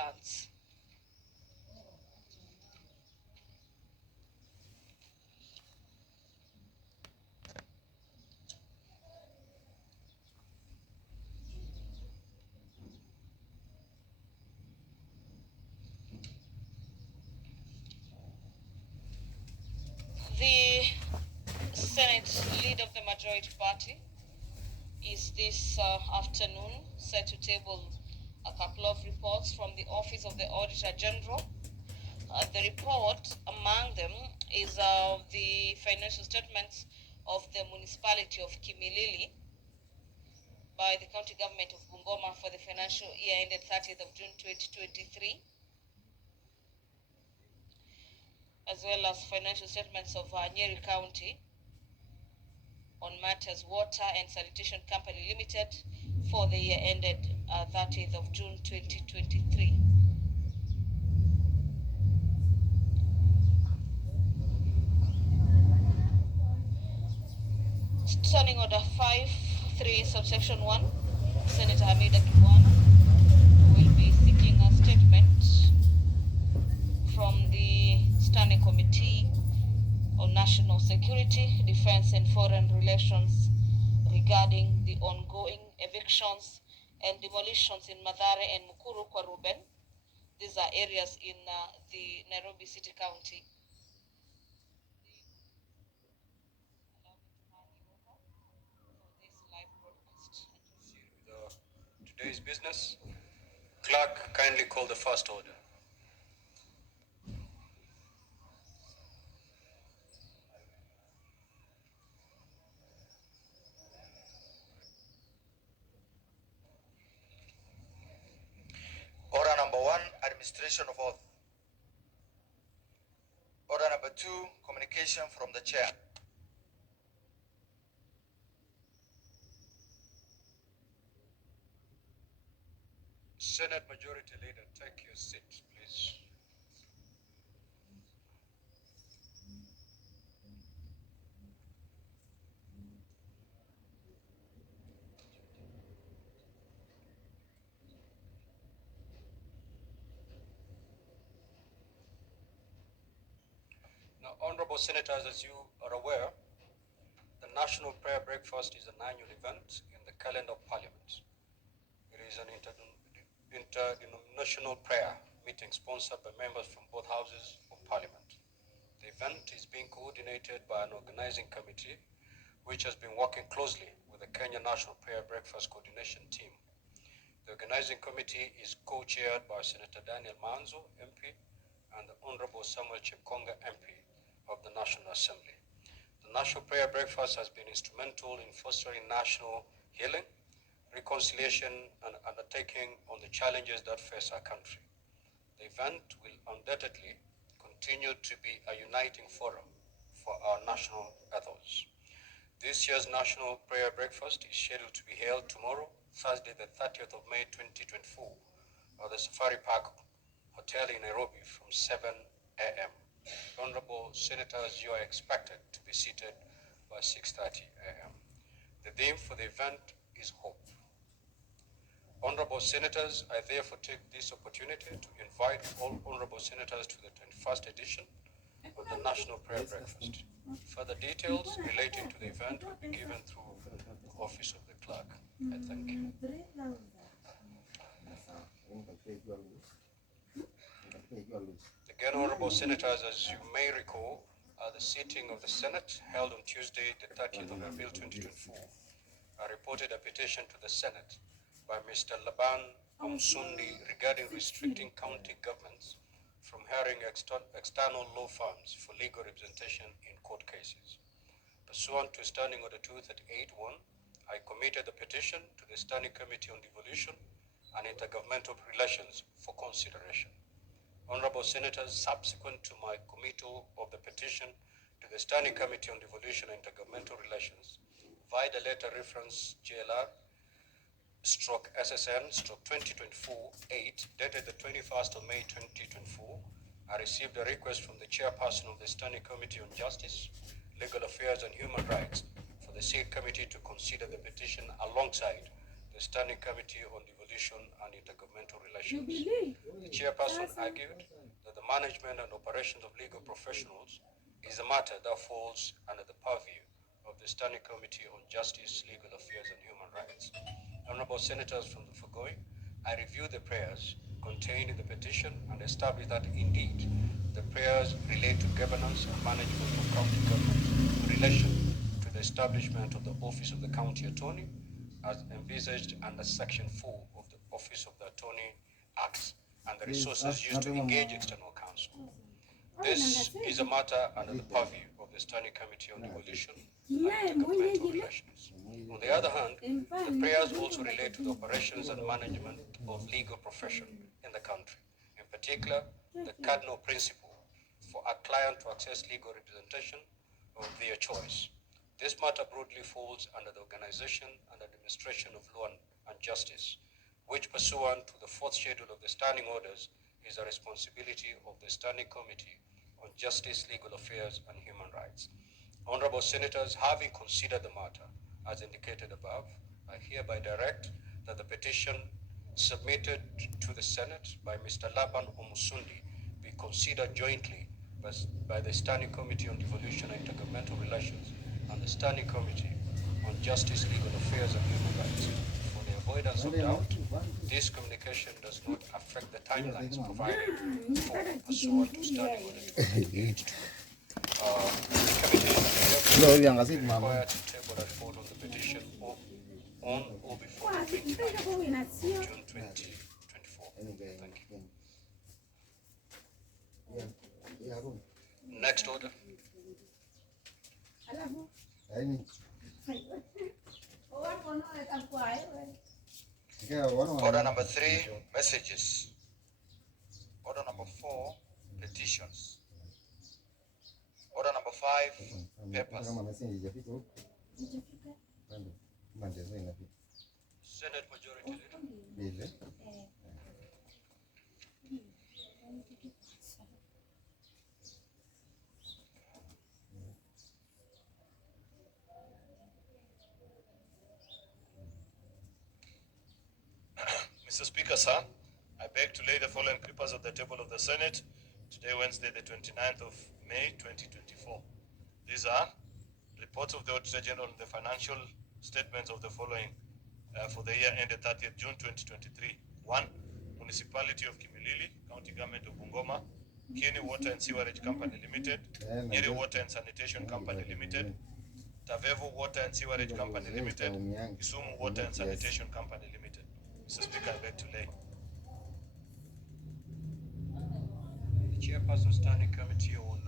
plans. The Senate leader of the majority party is this afternoon set to table a couple of reports from the Office of the Auditor General. The report among them is the financial statements of the municipality of Kimilili by the county government of Bungoma for the financial year ended 30th of June 2023, as well as financial statements of Nyeri County on matters Water and Sanitation Company Limited for the year ended 30th of June 2023. Standing Order 5.3 subsection 1, Senator Hamida Kibwana will be seeking a statement from the Standing Committee on National Security, Defense and Foreign Relations regarding the ongoing evictions and demolitions in Mathare and Mukuru kwa Ruben. These are areas in the Nairobi City County. Today's business. Clerk, kindly call the first order. Order number 1, administration of oath. Order number 2, communication from the chair. Senate Majority Leader, take your seat, please. Now, honorable senators, as you are aware, the National Prayer Breakfast is an annual event in the calendar of Parliament. It is an interdenominational prayer meeting sponsored by members from both houses of Parliament. The event is being coordinated by an organizing committee which has been working closely with the Kenya National Prayer Breakfast Coordination Team. The organizing committee is co-chaired by Senator Daniel Manzo, MP, and the Honorable Samuel Chepkonga, MP of the National Assembly. The National Prayer Breakfast has been instrumental in fostering national healing, reconciliation, and undertaking on the challenges that face our country. The event will undoubtedly continue to be a uniting forum for our national ethos. This year's National Prayer Breakfast is scheduled to be held tomorrow, Thursday, the 30th of May 2024, at the Safari Park Hotel in Nairobi from 7 a.m. Honorable Senators, you are expected to be seated by 6:30 a.m. The theme for the event is hope. Honorable Senators, I therefore take this opportunity to invite all Honorable Senators to the 21st edition of the National Prayer Breakfast. Further details relating to the event will be given through the Office of the Clerk. I thank you. Again, Honorable Senators, as you may recall, the sitting of the Senate held on Tuesday, the 30th of April 2024, reported a petition to the Senate by Mr. Laban Omsundi regarding restricting county governments from hiring external law firms for legal representation in court cases. Pursuant to Standing Order 238.1, I committed the petition to the Standing Committee on Devolution and Intergovernmental Relations for consideration. Honorable Senators, subsequent to my committal of the petition to the Standing Committee on Devolution and Intergovernmental Relations, via the letter reference GLR SSN 2024-8 dated the 21st of May 2024, I received a request from the chairperson of the Standing Committee on Justice, Legal Affairs and Human Rights for the said committee to consider the petition alongside the Standing Committee on Devolution devolution and intergovernmental relations. The chairperson argued that the management and operations of legal professionals is a matter that falls under the purview of the Standing Committee on Justice, Legal Affairs and Human Rights. Honorable Senators, from the foregoing, I reviewed the prayers contained in the petition and established that indeed the prayers relate to governance and management of county government in relation to the establishment of the Office of the County Attorney as envisaged under Section 4 of the Office of the Attorney Act and the resources used to engage external counsel. This is a matter under the purview of the Standing Committee on Devolution and Intergovernmental Relations. On the other hand, the prayers also relate to the operations and management of legal profession in the country, in particular, the cardinal principle for a client to access legal representation of their choice. This matter broadly falls under the organization and administration of law and justice, which pursuant to the 4th schedule of the standing orders is a responsibility of the Standing Committee on Justice, Legal Affairs and Human Rights. Honorable Senators, having considered the matter as indicated above, I hereby direct that the petition submitted to the Senate by Mr. Laban Omusundi be considered jointly by the Standing Committee on Devolution and Intergovernmental Relations and the Standing Committee on Justice, Legal Affairs and Human Rights. For the avoidance of doubt, this communication does not affect the timelines provided for pursuant to Standing Order 288. The committee is required to table a report on the petition on or before the 29th of June 2024. Thank you. Next order. Order number 3, messages. Order number 4, petitions. Order number 5, papers. Senate Majority Leader. Mr. Speaker, sir, I beg to lay the following papers on the table of the Senate today, Wednesday, the 29th of May, 2024. These are reports of the Auditor General on the financial statements of the following for the year ended 30th June 2023. 1. Municipality of Kimilili, County Government of Bungoma, Kieni Water and Sewerage Company Limited, Nyeri Water and Sanitation Company Limited, Tavevo Water and Sewerage Company Limited, Kisumu Water and Sanitation Company Limited. Mr. Speaker, I beg to lay. The Chairperson Standing Committee on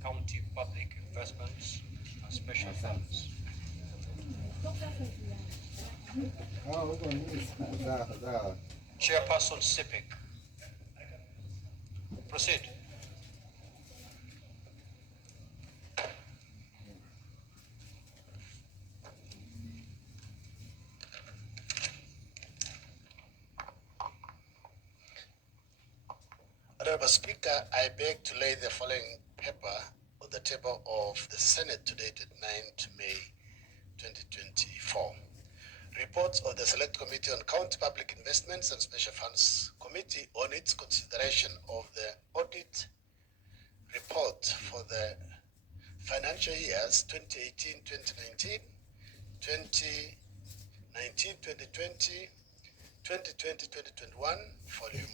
County Public Investments and Special Funds. Chairperson Sipik. Proceed. Honorable Speaker, I beg to lay the following paper on the table of the Senate dated 9th May 2024. Reports of the Select Committee on County Public Investments and Special Funds Committee on its consideration of the audit report for the financial years 2018-2019, 2019-2020, 2020-2021, volume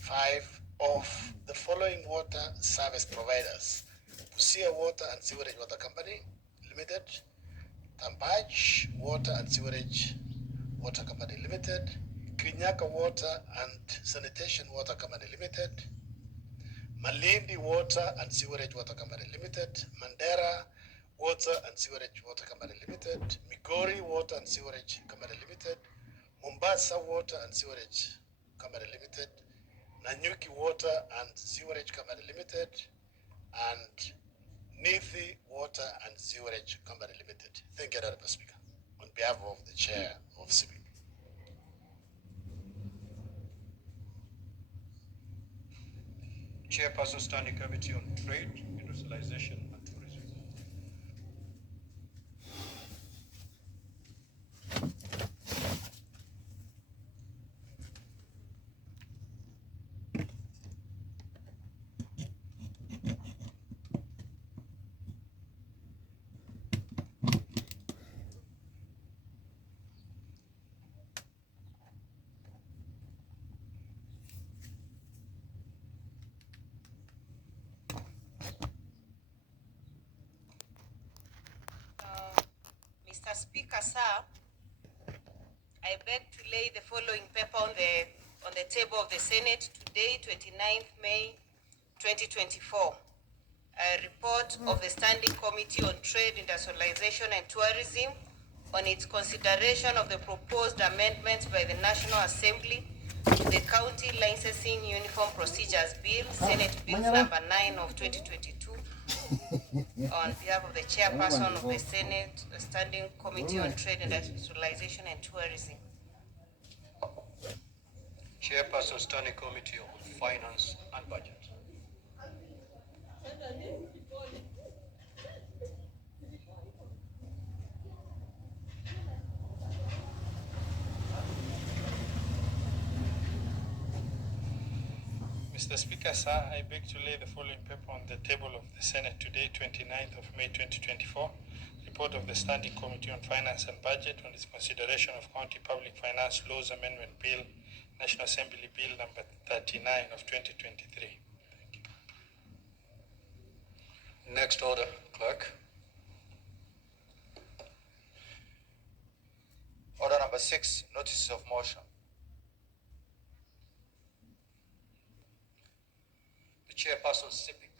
5 of the following water service providers: Busia Water and Sewerage Water Company Limited, Tambaj Water and Sewerage Water Company Limited, Kinyaka Water and Sanitation Water Company Limited, Malindi Water and Sewerage Water Company Limited, Mandera Water and Sewerage Water Company Limited, Migori Water and Sewerage Company Limited, Mombasa Water and Sewerage Company Limited, Nanyuki Water and Sewerage Company Limited, and Nithi Water and Sewerage Company Limited. Thank you, Honorable Speaker. On behalf of the Chair of CIVIC. Chairperson Standing Committee on Trade, Industrialization and Tourism. Speaker, sir, I beg to lay the following paper on the table of the Senate today, 29th May 2024. A report of the Standing Committee on Trade, Industrialization and Tourism on its consideration of the proposed amendments by the National Assembly to the County Licensing Uniform Procedures Bill, Senate Bill number 9 of 2022, on behalf of the chairperson of the Senate Standing Committee on Trade, Industrialization and Tourism. Chairperson, Standing Committee on Finance and Budget. Mr. Speaker, sir, I beg to lay the following paper on the table of the Senate today, 29th of May 2024. Report of the Standing Committee on Finance and Budget on its consideration of County Public Finance Laws Amendment Bill, National Assembly Bill number 39 of 2023. Next order, Clerk. Order number 6, notices of motion. The Chairperson, Sipik.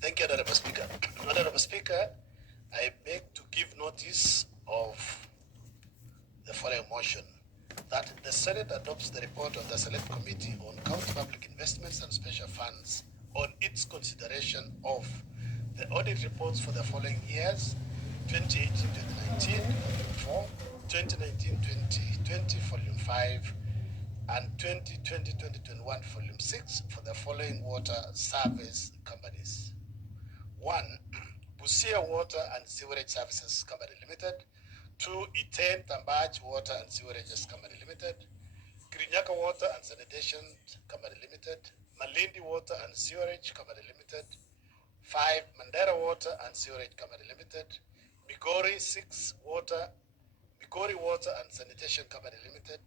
Thank you, Honorable Speaker. Honorable Speaker, I beg to give notice of the following motion, that the Senate adopts the report of the Select Committee on County Public Investments and Special Funds on its consideration of the audit reports for the following years: 2018-2019, Volume 4, 2019-2020, Volume 5, and 2020-2021, Volume 6 for the following water service companies. 1. Busia Water and Sewerage Services Company Limited. 2. Iten Tambaj Water and Sewerages Company Limited. Grinyaka Water and Sanitation Company Limited. Malindi Water and Sewerage Company Limited. 5. Mandera Water and Sewerage Company Limited. Migori Water and Sanitation Company Limited.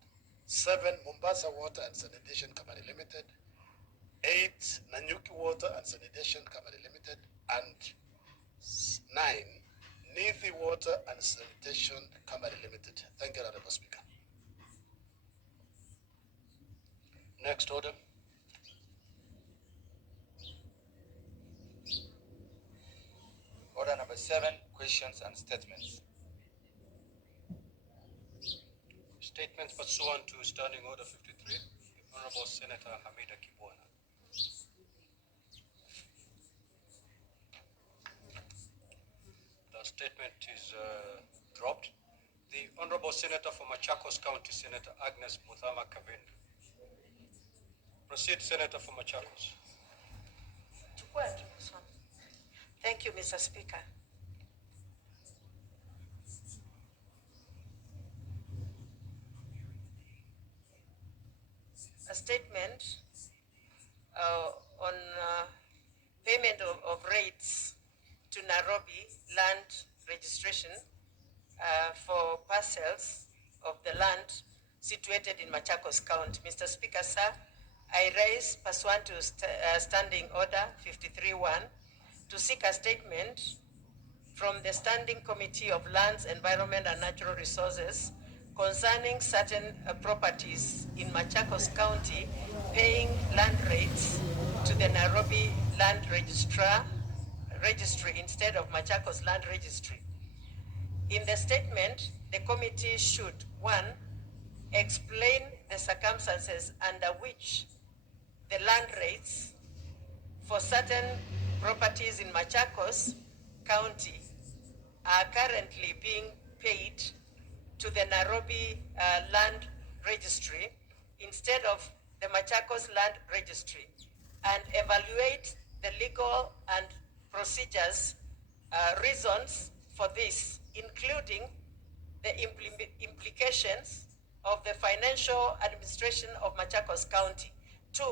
7. Mombasa Water and Sanitation Company Limited. 8. Nanyuki Water and Sanitation Company Limited. And 9. Nithi Water and Sanitation Company Limited. Thank you, Honorable Speaker. Next order. Order number 7, questions and statements. Statements pursuant to Standing Order 53, the Honorable Senator Hamida Kibwana. The statement is dropped. The Honorable Senator for Machakos County, Senator Agnes Muthama Kavindu. Proceed, Senator for Machakos. Thank you, Mr. Speaker. A statement on payment of rates to Nairobi land registration for parcels of the land situated in Machakos County. Mr. Speaker, sir, I raise pursuant to Standing Order 53-1 to seek a statement from the Standing Committee of Lands, Environment and Natural Resources concerning certain properties in Machakos County paying land rates to the Nairobi Land Registry instead of Machakos Land Registry. In the statement, the committee should, 1, explain the circumstances under which the land rates for certain properties in Machakos County are currently being paid to the Nairobi Land Registry instead of the Machakos Land Registry, and evaluate the legal and procedures reasons for this, including the implications of the financial administration of Machakos County. 2,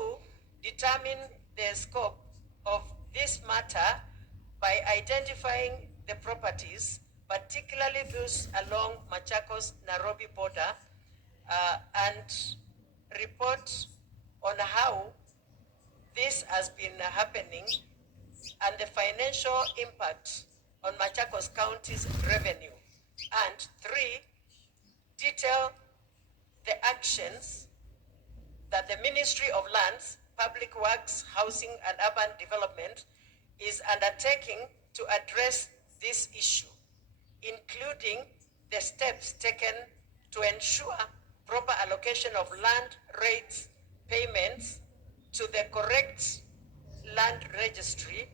determine the scope of this matter by identifying the properties, particularly those along Machakos-Nairobi border, and report on how this has been happening and the financial impact on Machakos County's revenue. And 3, detail the actions that the Ministry of Lands, Public Works, Housing and Urban Development is undertaking to address this issue, including the steps taken to ensure proper allocation of land rates payments to the correct land registry,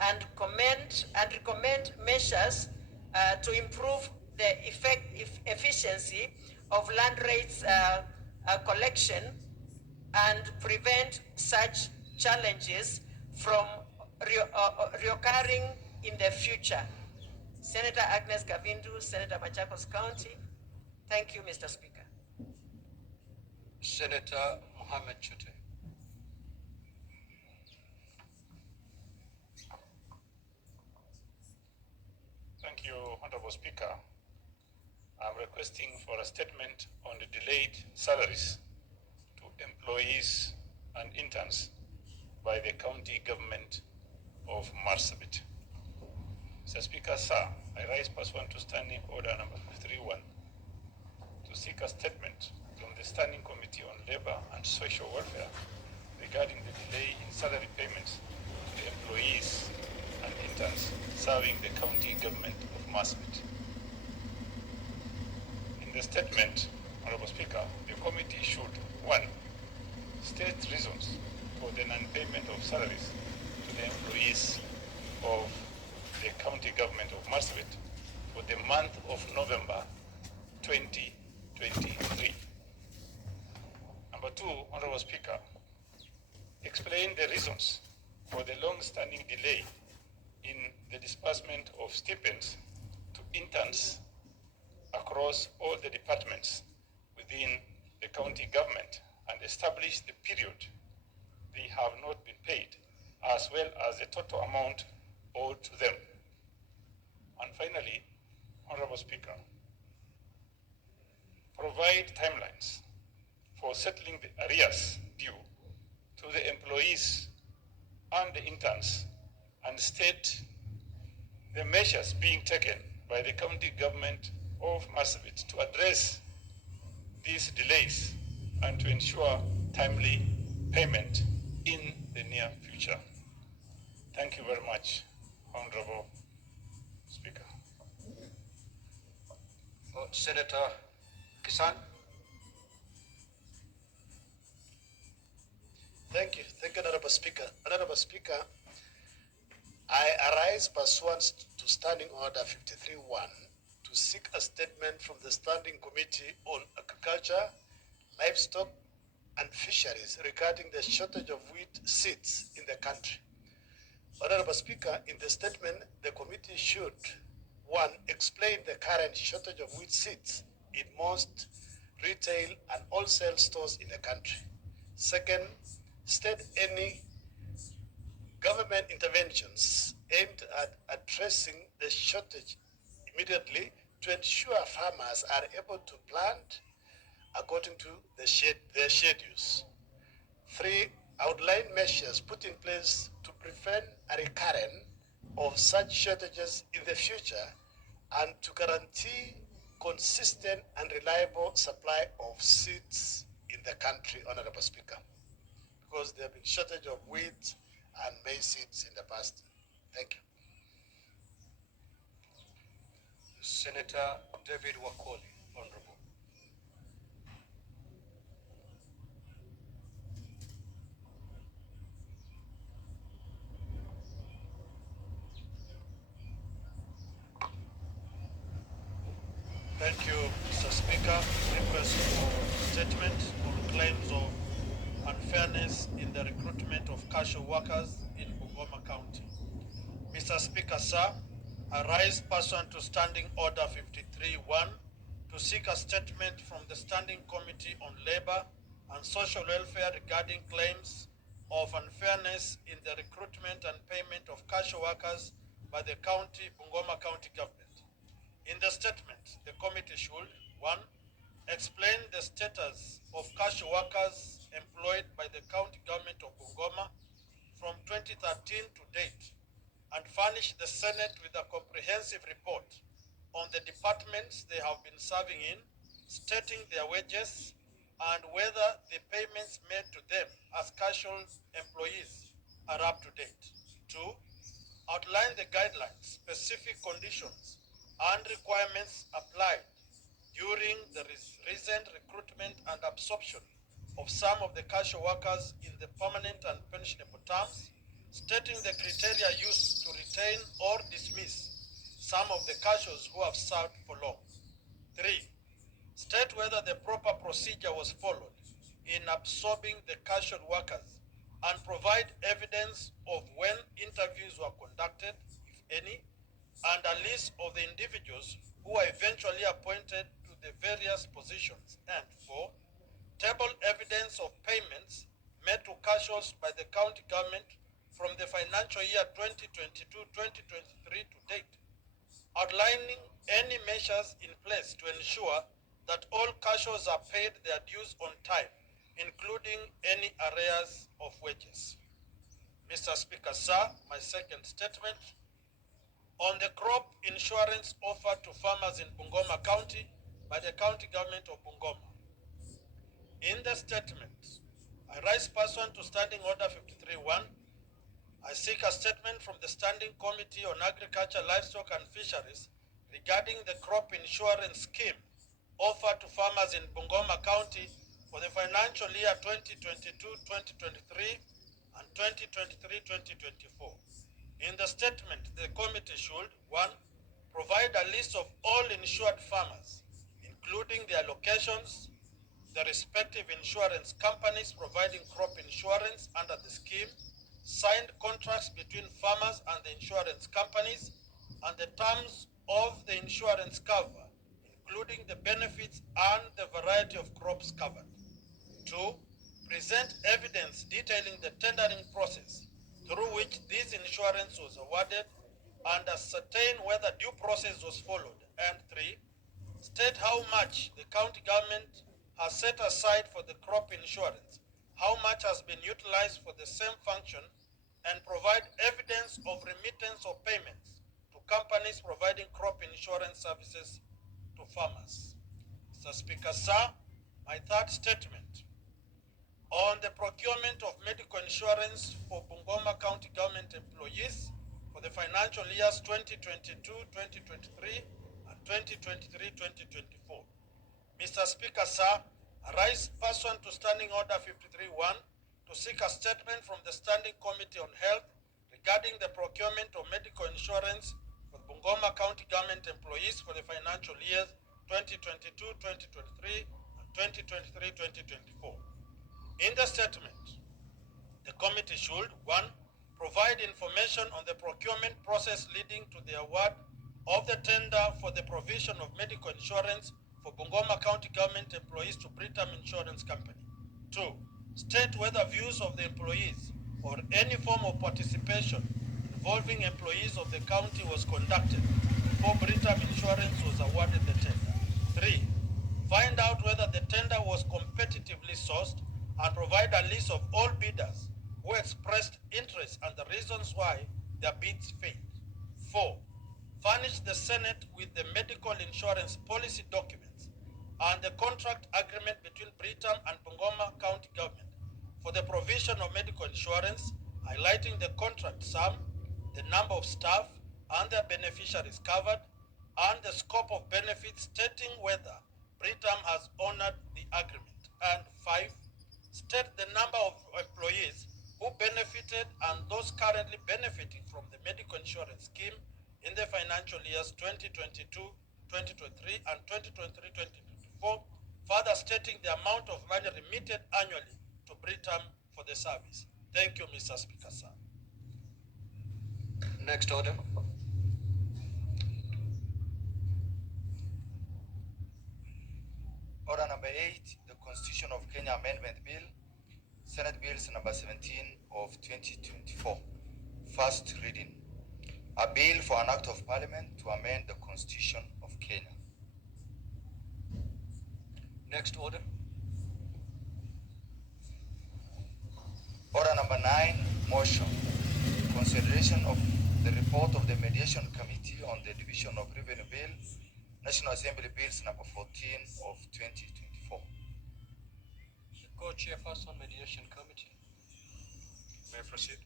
and recommend measures to improve the efficiency of land rates collection and prevent such challenges from reoccurring in the future. Senator Agnes Kavindu, Senator Machakos County. Thank you, Mr. Speaker. Senator Mohammed Chute. Thank you, Honorable Speaker. I'm requesting for a statement on the delayed salaries to employees and interns by the county government of Marsabit. Mr. Speaker, sir, I rise pursuant to Standing Order number 531 to seek a statement from the Standing Committee on Labor and Social Welfare regarding the delay in salary payments to the employees and interns serving the county government of Marsabit. In the statement, Honorable Speaker, the committee should, 1, state reasons for the non-payment of salaries to the employees of the county government of Marsabit for the month of November 2023. Number 2, Honorable Speaker, explain the reasons for the long-standing delay in the disbursement of stipends to interns across all the departments within the county government, and establish the period they have not been paid, as well as the total amount owed to them. And finally, Honorable Speaker, provide timelines for settling the arrears due to the employees and the interns, and state the measures being taken by the county government of Marsabit to address these delays and to ensure timely payment in the near future. Thank you very much, Honorable Speaker. Senator Kisan. Thank you, Honorable Speaker. Honorable Speaker, I arise pursuant to Standing Order 53-1 to seek a statement from the Standing Committee on Agriculture, Livestock and Fisheries regarding the shortage of wheat seeds in the country. Honorable Speaker, in the statement, the committee should, 1, explain the current shortage of wheat seeds in most retail and wholesale stores in the country. 2nd, state any government interventions aimed at addressing the shortage immediately to ensure farmers are able to plant according to their schedules. 3, outline measures put in place to prevent a recurrence of such shortages in the future and to guarantee consistent and reliable supply of seeds in the country, Honorable Speaker, because there have been shortage of wheat and maize seeds in the past. Thank you. Senator David Wakoli, Honorable. Thank you, Mr. Speaker. Request for statement on claims of unfairness in the recruitment of casual workers in Bungoma County. Mr. Speaker, sir, I rise pursuant to Standing Order 53-1 to seek a statement from the Standing Committee on Labor and Social Welfare regarding claims of unfairness in the recruitment and payment of casual workers by the Bungoma County government. In the statement, the committee should, 1. Explain the status of casual workers employed by the county government of Bungoma from 2013 to date, and furnish the Senate with a comprehensive report on the departments they have been serving in, stating their wages and whether the payments made to them as casual employees are up to date. 2. Outline the guidelines, specific conditions, and requirements applied during the recent recruitment and absorption of some of the casual workers in the permanent and pensionable terms, stating the criteria used to retain or dismiss some of the casuals who have served for long. 3. State whether the proper procedure was followed in absorbing the casual workers and provide evidence of when interviews were conducted, if any, and a list of the individuals who were eventually appointed to the various positions. And 4. Table evidence of payments made to casuals by the county government from the financial year 2022-2023 to date, outlining any measures in place to ensure that all casuals are paid their dues on time, including any arrears of wages. Mr. Speaker, sir, my second statement on the crop insurance offered to farmers in Bungoma County by the county government of Bungoma. In the statement, I rise pursuant to Standing Order 53-1. I seek a statement from the Standing Committee on Agriculture, Livestock and Fisheries regarding the crop insurance scheme offered to farmers in Bungoma County for the financial year 2022-2023 and 2023-2024. In the statement, the committee should, 1. Provide a list of all insured farmers, including their locations, the respective insurance companies providing crop insurance under the scheme, signed contracts between farmers and the insurance companies, and the terms of the insurance cover, including the benefits and the variety of crops covered. 2. Present evidence detailing the tendering process through which this insurance was awarded and ascertain whether due process was followed. And 3. State how much the county government has set aside for the crop insurance, how much has been utilized for the same function, and provide evidence of remittance of payments to companies providing crop insurance services to farmers. Mr. Speaker, sir, my third statement on the procurement of medical insurance for Bungoma County government employees for the financial years 2022-2023 and 2023-2024. Mr. Speaker, sir, I rise pursuant to Standing Order 53-1 to seek a statement from the Standing Committee on Health regarding the procurement of medical insurance for Bungoma County government employees for the financial years 2022-2023 and 2023-2024. In the statement, the committee should, 1. Provide information on the procurement process leading to the award of the tender for the provision of medical insurance for Bungoma County government employees to Britam Insurance Company. 2. State whether views of the employees or any form of participation involving employees of the county was conducted before Britam Insurance was awarded the tender. 3. Find out whether the tender was competitively sourced and provide a list of all bidders who expressed interest and the reasons why their bids failed. 4. Furnish the Senate with the medical insurance policy documents and the contract agreement between Britam and Bungoma County government for the provision of medical insurance, highlighting the contract sum, the number of staff and their beneficiaries covered, and the scope of benefits, stating whether Britam has honored the agreement. And 5. State the number of employees who benefited and those currently benefiting from the medical insurance scheme in the financial years 2022-2023 and 2023-2024, further stating the amount of money remitted annually to Britam for the service. Thank you, Mr. Speaker, sir. Next order. Order number 8, the Constitution of Kenya Amendment Bill, Senate Bills number 17 of 2024. First reading. A bill for an act of parliament to amend the Constitution of Kenya. Next order. Order number 9, motion. Consideration of the report of the Mediation Committee on the Division of Revenue Bill, National Assembly Bills number 14 of 2024. The co-chairperson mediation committee. May I proceed?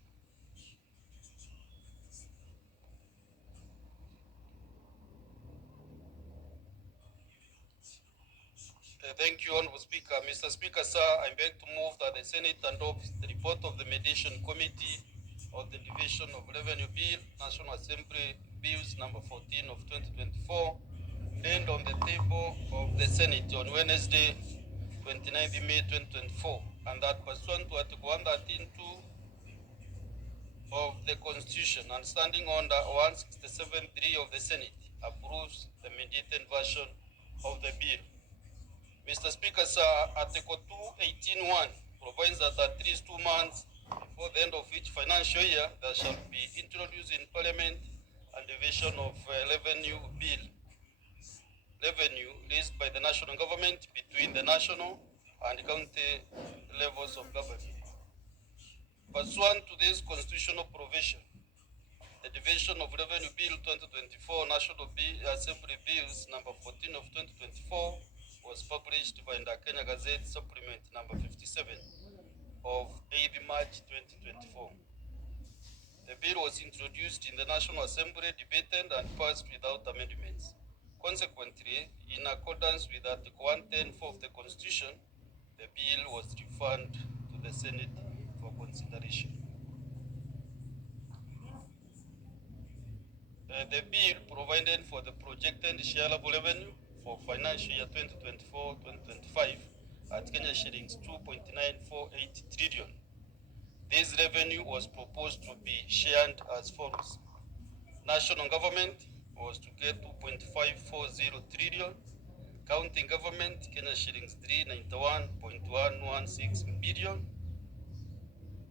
Thank you, Honorable Speaker. Mr. Speaker, sir, I beg to move that the Senate adopt the report of the Mediation Committee of the Division of Revenue Bill, National Assembly Bills number 14 of 2024, laid on the table of the Senate on Wednesday, 29th May 2024, and that pursuant to Article 113(2) of the Constitution and standing under 167(3) of the Senate, approves the mediated version of the bill. Mr. Speaker, sir, Article 218(1) provides that at least 2 months before the end of each financial year, there shall be introduced in Parliament a division of revenue bill, revenue raised by the national government between the national and county levels of government. Pursuant to this constitutional provision, the Division of Revenue Bill 2024, National Assembly Bills number 14 of 2024, was published by the Kenya Gazette Supplement number 57 of 8th March 2024. The bill was introduced in the National Assembly, debated and passed without amendments. Consequently, in accordance with Article 110(4) of the Constitution, the bill was referred to the Senate for consideration. The bill provided for the projected shareable revenue for financial year 2024-2025 at Kenya shillings 2.948 trillion. This revenue was proposed to be shared as follows. National government was to get 2.540 trillion. County government, Kenya shillings 391.116 billion.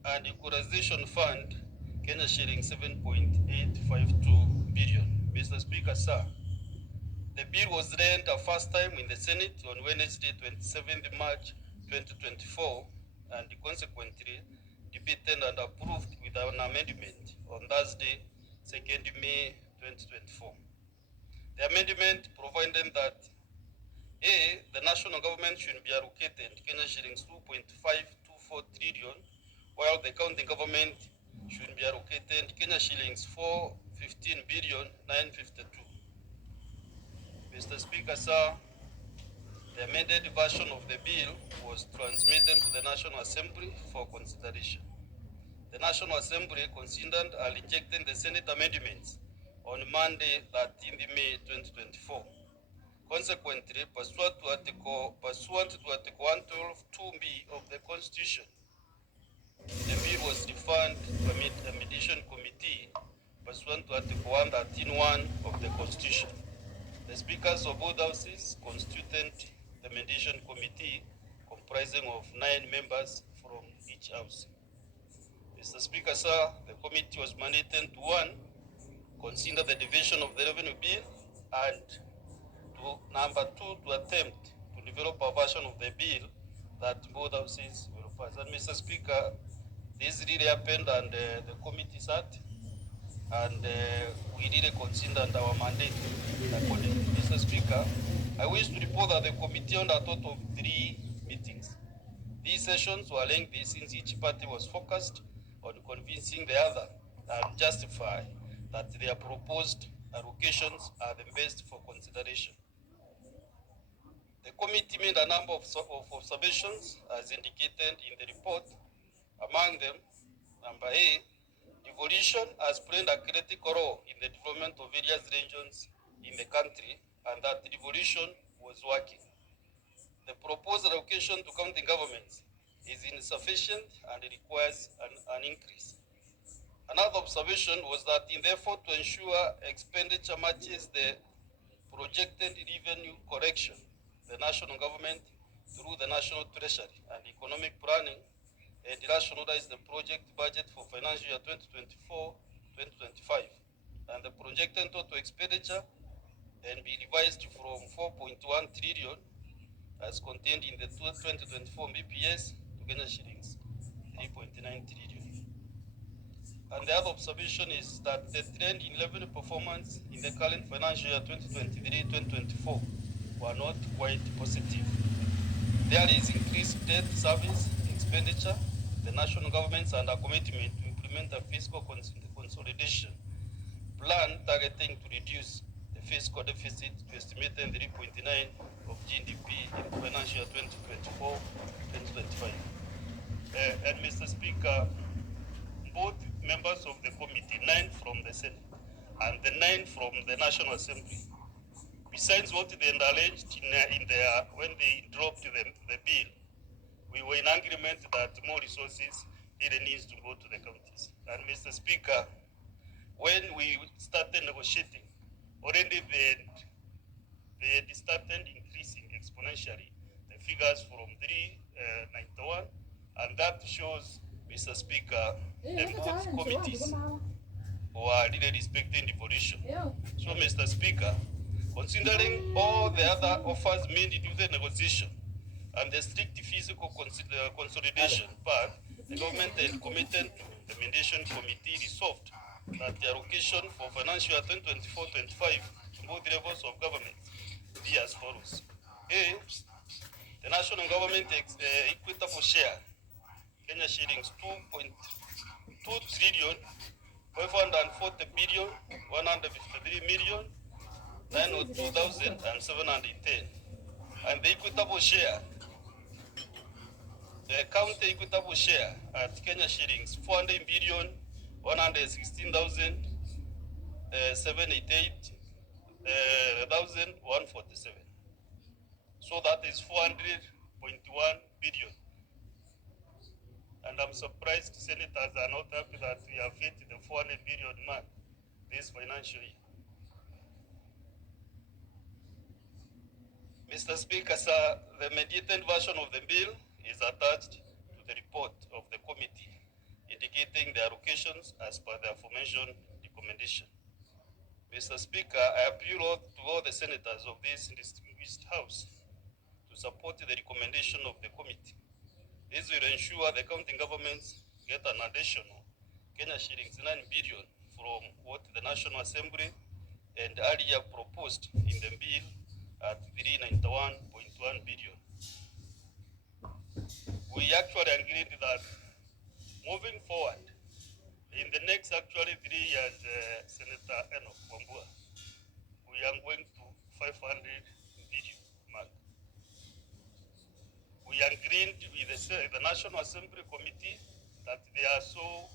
And equalization fund, Kenya shillings 7.852 billion. Mr. Speaker, sir, the bill was read the first time in the Senate on Wednesday, 27th March 2024, and consequently debated and approved with an amendment on Thursday, 2nd May 2024. The amendment provided that A, the national government should be allocated Kenya shillings 2.524 trillion, while the county government should be allocated Kenya shillings 415 billion 952. Mr. Speaker, sir, the amended version of the bill was transmitted to the National Assembly for consideration. The National Assembly considered and rejected the Senate amendments on Monday, 13th May 2024. Consequently, pursuant to Article 112(2)(b) of the Constitution, the bill was referred to a mediation committee pursuant to Article 113(1) of the Constitution. The speakers of both houses constituted the mediation committee comprising of 9 members from each house. Mr. Speaker, sir, the committee was mandated to 1, consider the division of the revenue bill, and number 2, to attempt to develop a version of the bill that both houses will pass. And Mr. Speaker, this really happened, and the committee sat, and we really considered our mandate accordingly. Mr. Speaker, I wish to report that the committee held a total of 3 meetings. These sessions were lengthy since each party was focused on convincing the other and justify that their proposed allocations are the best for consideration. The committee made a number of observations as indicated in the report. Among them, number A, devolution has played a critical role in the development of various regions in the country, and that devolution was working. The proposed allocation to county governments is insufficient and requires an increase. Another observation was that in the effort to ensure expenditure matches the projected revenue correction, the national government through the National Treasury and Economic Planning and rationalize the project budget for financial year 2024-2025 and the projected total expenditure and be revised from 4.1 trillion as contained in the 2024 BPS to Kenya shillings 3.9 trillion. And the other observation is that the trend in revenue performance in the current financial year 2023-2024 were not quite positive. There is increased debt service expenditure. The national government's under commitment to implement a fiscal consolidation plan targeting to reduce the fiscal deficit to estimated 3.9 of GDP in financial year 2024-2025. And Mr. Speaker, both members of the committee, 9 from the Senate and the 9 from the National Assembly, besides what they alleged in their when they dropped the bill, we were in agreement that more resources really needs to go to the counties. And Mr. Speaker, when we started negotiating, already they started increasing exponentially the figures from 391, and that shows, Mr. Speaker, the both committees were really respecting devolution. So, Mr. Speaker, considering all the other offers made during the negotiation and the strict physical consolidation part, the government is committed to the mediation committee resolved that the allocation for financial year 2024-25 to both levels of government be as follows. A, the national government equitable share, Kenya shillings 2.2 trillion 540 billion 153 million 902,710, and the equitable share, the county equitable share at Kenya shillings 400 billion 116,788,147. So that is 400.1 billion. And I'm surprised senators are not happy that we have hit the 400 billion mark this financial year. Mr. Speaker, sir, the mediated version of the bill is attached to the report of the committee, indicating the allocations as per the aforementioned recommendation. Mr. Speaker, I appeal to all the senators of this distinguished House to support the recommendation of the committee. This will ensure the county governments get an additional Kenya shillings 9 billion from what the National Assembly and earlier proposed in the bill at 391.1 billion. We actually agreed that moving forward, in the next actually 3 years, Senator Enoch Wambua, we are going to 500 billion mark. We agreed with the National Assembly Committee that there are so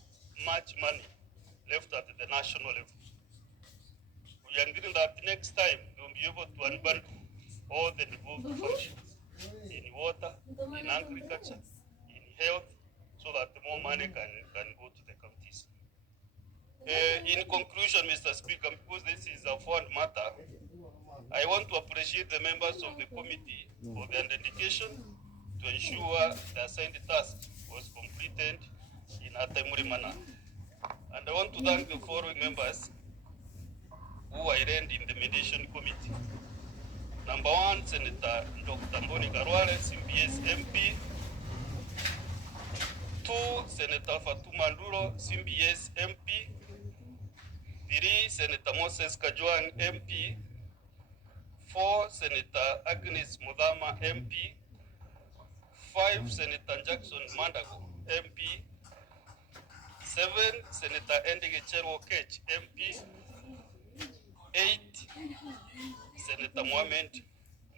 much money left at the national level. We agreed that next time we will be able to unbundle all the devolved functions in water, in agriculture, in health, so that more money can go to the counties. In conclusion, Mr. Speaker, because this is a foreign matter, I want to appreciate the members of the committee for their dedication to ensure the assigned task was completed in a timely manner. And I want to thank the following members who I arranged in the mediation committee. Number 1, Senator Dr. Mboni Karwale, CBS MP. 2, Senator Fatuma Nduro, CBS MP. 3, Senator Moses Kajwang, MP. 4, Senator Agnes Mudhama, MP. 5, Senator Jackson Mandago, MP. 7, Senator Endige Cherwo Kech, MP. 8, Senator Mohamed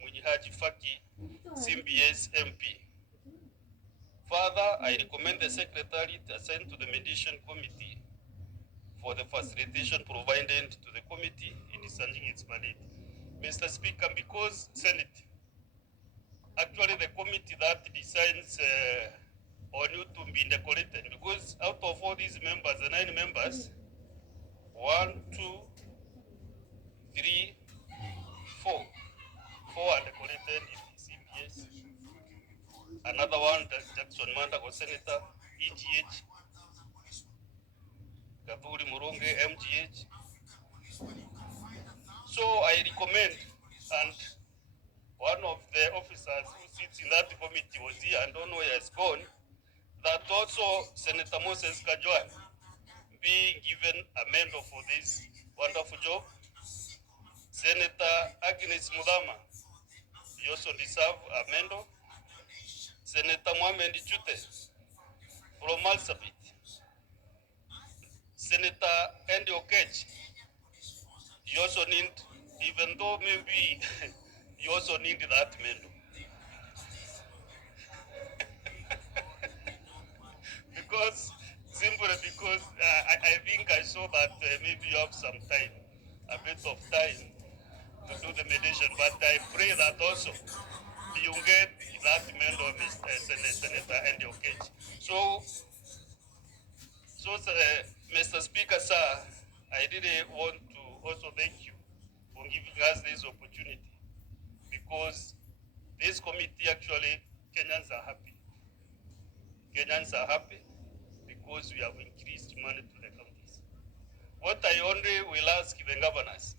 Mwijihaji Faki, CBS MP. Further, I recommend the Secretary to assign to the mediation committee for the facilitation provided to the committee in discharging its mandate. Mr. Speaker, because Senate, actually the committee that decides on you to be decorated, because out of all these members, the 9 members, 1, 2, 3, 4 are decorated Senator EGH, Gathuri Murungi MGH. So I recommend, and one of the officers who sits in that committee was here, and don't know he has gone, that also Senator Moses Kajwang be given a mentor for this wonderful job. Senator Agnes Mudama, he also deserves a mentor. Senator Mohamed Chute from Marsabit. Senator Andy Okech, you also need, even though maybe you also need that mentor. Simply because I think I saw that maybe you have some time, a bit of time to do the mediation, but I pray that also you get that mentor, Senator Andy Okech. So, Mr. Speaker, sir, I really want to also thank you for giving us this opportunity, because this committee actually, Kenyans are happy. Kenyans are happy because we have increased money to the counties. What I only will ask the governors,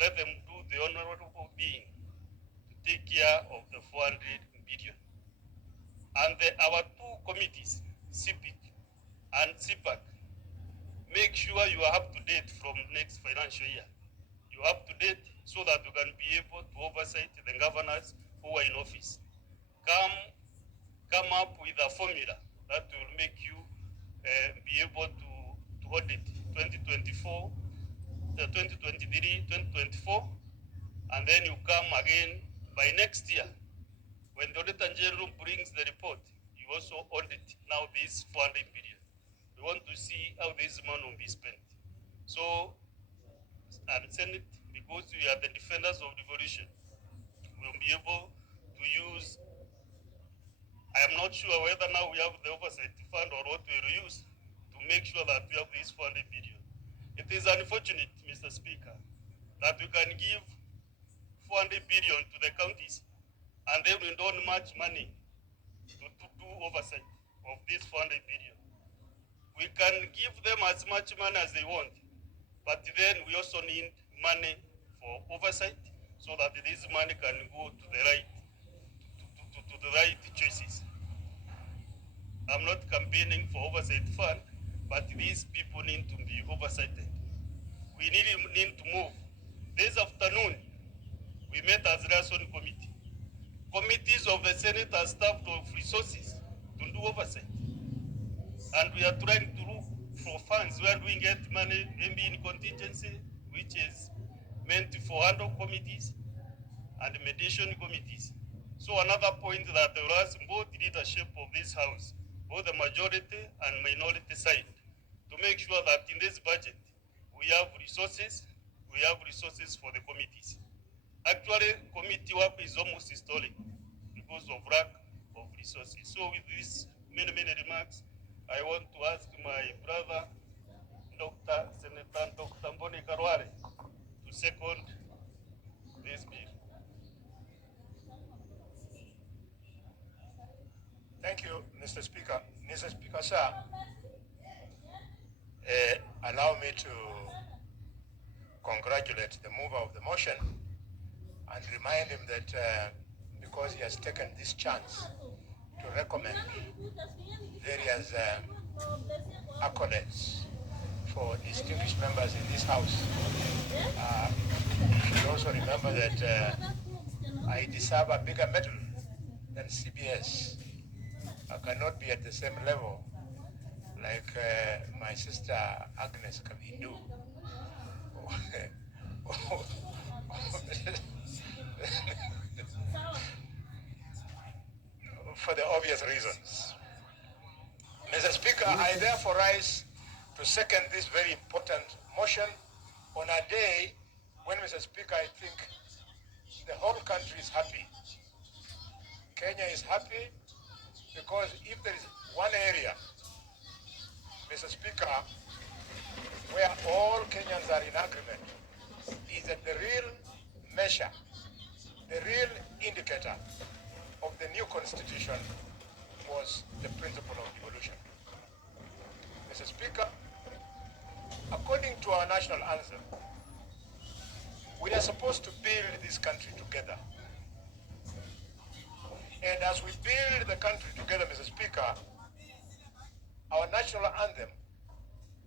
let them do the honorable being to take care of the 400 billion. And our two committees, CPIC and CPAC, make sure you are up to date from next financial year. You are up to date so that you can be able to oversight the governors who are in office. Come up with a formula that will make you be able to audit 2024, 2023, 2024, and then you come again by next year. When the Auditor General brings the report, you also audit now this 400 billion. We want to see how this money will be spent. So, and Senate, because we are the defenders of devolution, we will be able to use, I am not sure whether now we have the oversight fund or what we will use to make sure that we have this 400 billion. It is unfortunate, Mr. Speaker, that we can give 400 billion to the counties and then we don't match money to do oversight of this 400 billion. We can give them as much money as they want, but then we also need money for oversight so that this money can go to the right to the right choices. I'm not campaigning for oversight fund, but these people need to be oversighted. We need to move. This afternoon, we met as liaison committee. Committees of the Senate are staffed of resources to do oversight. And we are trying to look for funds where we get money, maybe in contingency, which is meant for handle committees and mediation committees. So another point that there was both leadership of this house, both the majority and minority side, to make sure that in this budget, we have resources for the committees. Actually, committee work is almost historic because of lack of resources. So with these many remarks, I want to ask my brother, Senator Dr. Mboni Karware, to second this bill. Thank you, Mr. Speaker. Mr. Speaker, sir, allow me to congratulate the mover of the motion and remind him that because he has taken this chance to recommend various accolades for distinguished members in this house, you should also remember that I deserve a bigger medal than CBS. I cannot be at the same level like my sister Agnes Kabindu. For the obvious reasons. Mr. Speaker, I therefore rise to second this very important motion on a day when, Mr. Speaker, I think the whole country is happy. Kenya is happy because if there is one area, Mr. Speaker, where all Kenyans are in agreement, is that the real measure, the real indicator of the new constitution was the principle of devolution. Mr. Speaker, according to our national anthem, we are supposed to build this country together. And as we build the country together, Mr. Speaker, our national anthem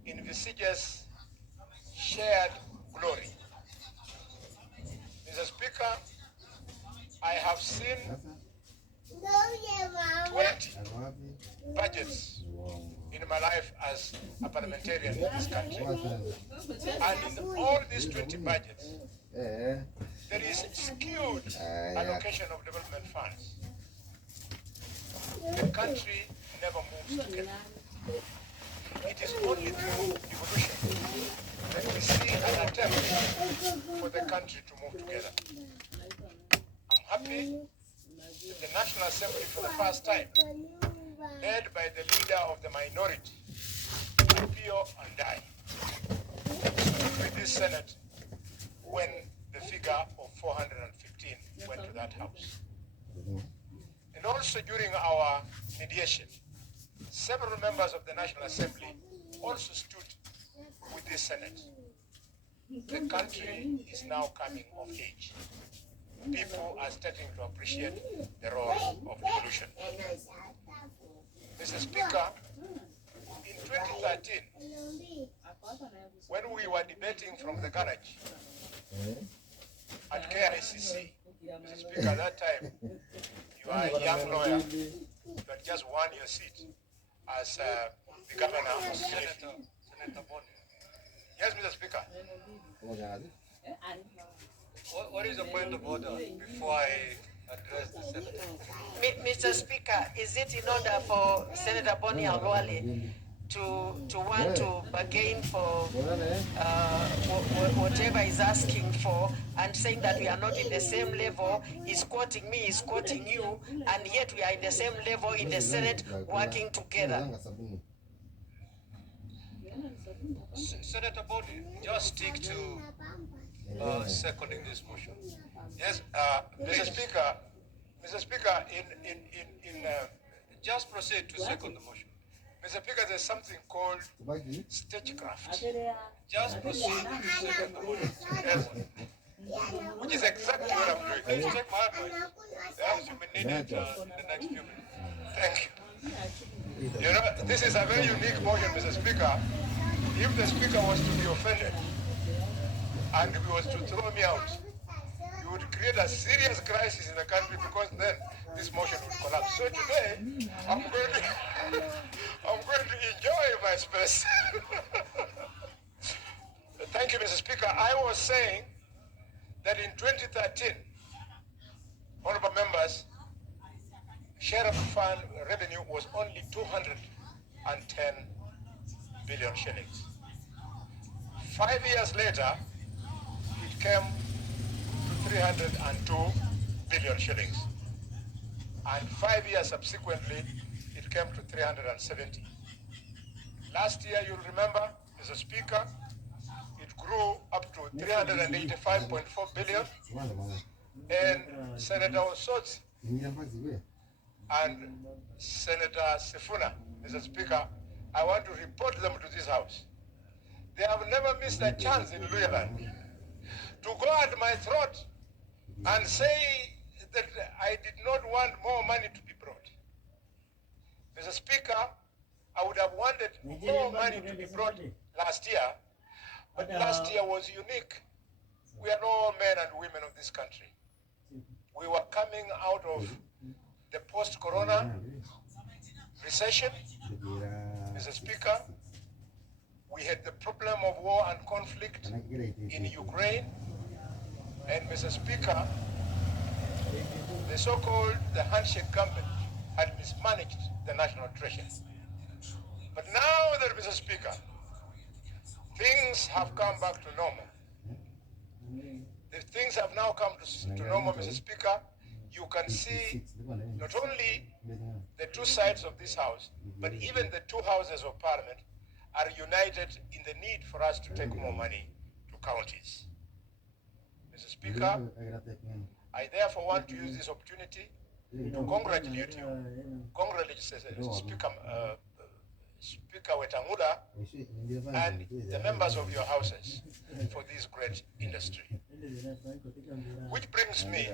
envisages shared glory. Mr. Speaker, I have seen 20 budgets in my life as a parliamentarian in this country. And in all these 20 budgets, there is skewed allocation of development funds. The country never moves together. It is only through evolution that we see an attempt for the country to move together. I'm happy that the National Assembly for the first time, led by the leader of the minority, Apio Andai, with this Senate when the figure of 415 went to that House. And also during our mediation, several members of the National Assembly also stood with this Senate. The country is now coming of age. People are starting to appreciate the role of devolution. Mr. Speaker, in 2013, when we were debating from the garage at KICC, Mr. Speaker, at that time, you are a young lawyer, you had just won your seat as the governor of Senator Boni. Yes, Mr. Speaker. What is the point of order before I address the Senator? Mr. Speaker, is it in order for Senator Boni Halwale to want to bargain for whatever he's asking for and saying that we are not in the same level? He's quoting me, he's quoting you, and yet we are in the same level in the Senate working together. Senator Boni, just stick to seconding this motion. Yes, Mr. Speaker. Mr. Speaker, just proceed to second the motion. Mr. Speaker, there's something called stagecraft. Just proceed to second the motion. Yes. Which is exactly what I'm doing. Let's take my advice. As you may need it in the next few minutes. Thank you. You know, this is a very unique motion, Mr. Speaker. If the Speaker was to be offended and he was to throw me out, you would create a serious crisis in the country because then this motion would collapse. So today, I'm going to enjoy my space. Thank you, Mr. Speaker. I was saying that in 2013, honorable members, share of fund revenue was only 210 billion shillings. 5 years later, it came to 302 billion shillings. And 5 years subsequently, it came to 370. Last year, you'll remember, Mr. Speaker, it grew up to 385.4 billion. And Senator Osotsi and Senator Sifuna, Mr. Speaker, I want to report them to this House. They have never missed a chance in Luyaland to go at my throat and say that I did not want more money to be brought. Mr. Speaker, I would have wanted more money to be brought last year, but last year was unique. We are all men and women of this country. We were coming out of the post-corona recession. Mr. Speaker, we had the problem of war and conflict in Ukraine. And Mr. Speaker, the so-called the handshake government had mismanaged the national treasure. But now that, Mr. Speaker, things have come back to normal. The things have now come to normal, Mr. Speaker. You can see not only the two sides of this House, but even the two houses of Parliament are united in the need for us to take more money to counties. Mr. Speaker, I therefore want to use this opportunity to congratulate you, congratulate Speaker Wetangula and the members of your houses for this great industry. Which brings me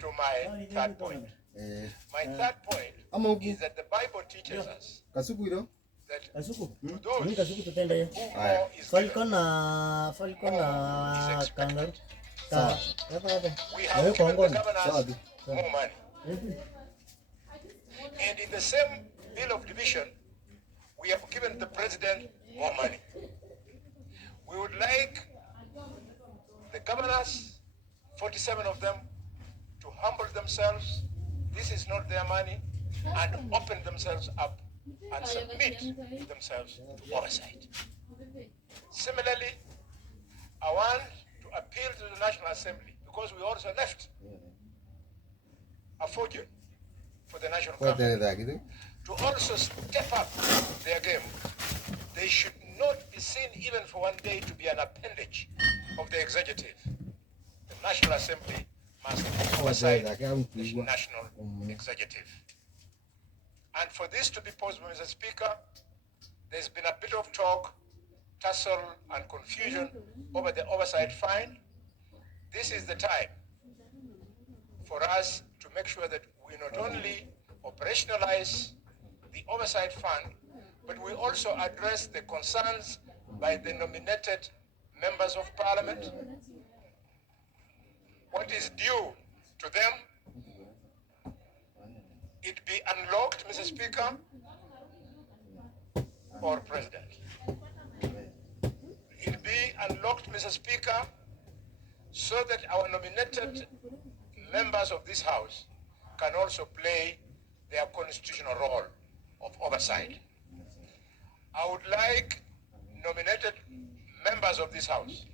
to my third point. My third point is that the Bible teaches us that to those who more is given, more is expected. We have given the governors more money. And in the same bill of division, we have given the president more money. We would like the governors, 47 of them, to humble themselves. This is not their money, and open themselves up and submit themselves to oversight. Similarly, I want to appeal to the National Assembly, because we also left a fortune for the national government to also step up their game. They should not be seen even for one day to be an appendage of the executive. The National Assembly must oversight the national executive. And for this to be possible, Mr. Speaker, there's been a bit of talk, tussle, and confusion over the oversight fine. This is the time for us to make sure that we not only operationalize the oversight fund, but we also address the concerns by the nominated members of parliament. What is due to them, it be unlocked, Mr. Speaker, or President. It be unlocked, Mr. Speaker, so that our nominated members of this House can also play their constitutional role of oversight. I would like nominated members of this House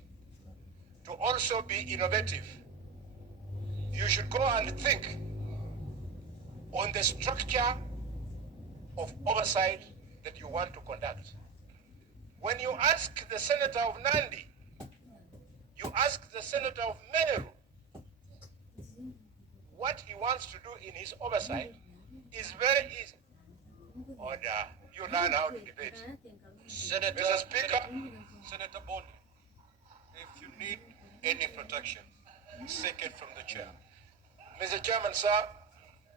to also be innovative. You should go and think on the structure of oversight that you want to conduct. When you ask the Senator of Nandi, you ask the Senator of Meru what he wants to do in his oversight is very easy. Order. You learn how to debate. Mr. Speaker, Senator Boni, if you need any protection, seek it from the chair. Mr. Chairman, sir,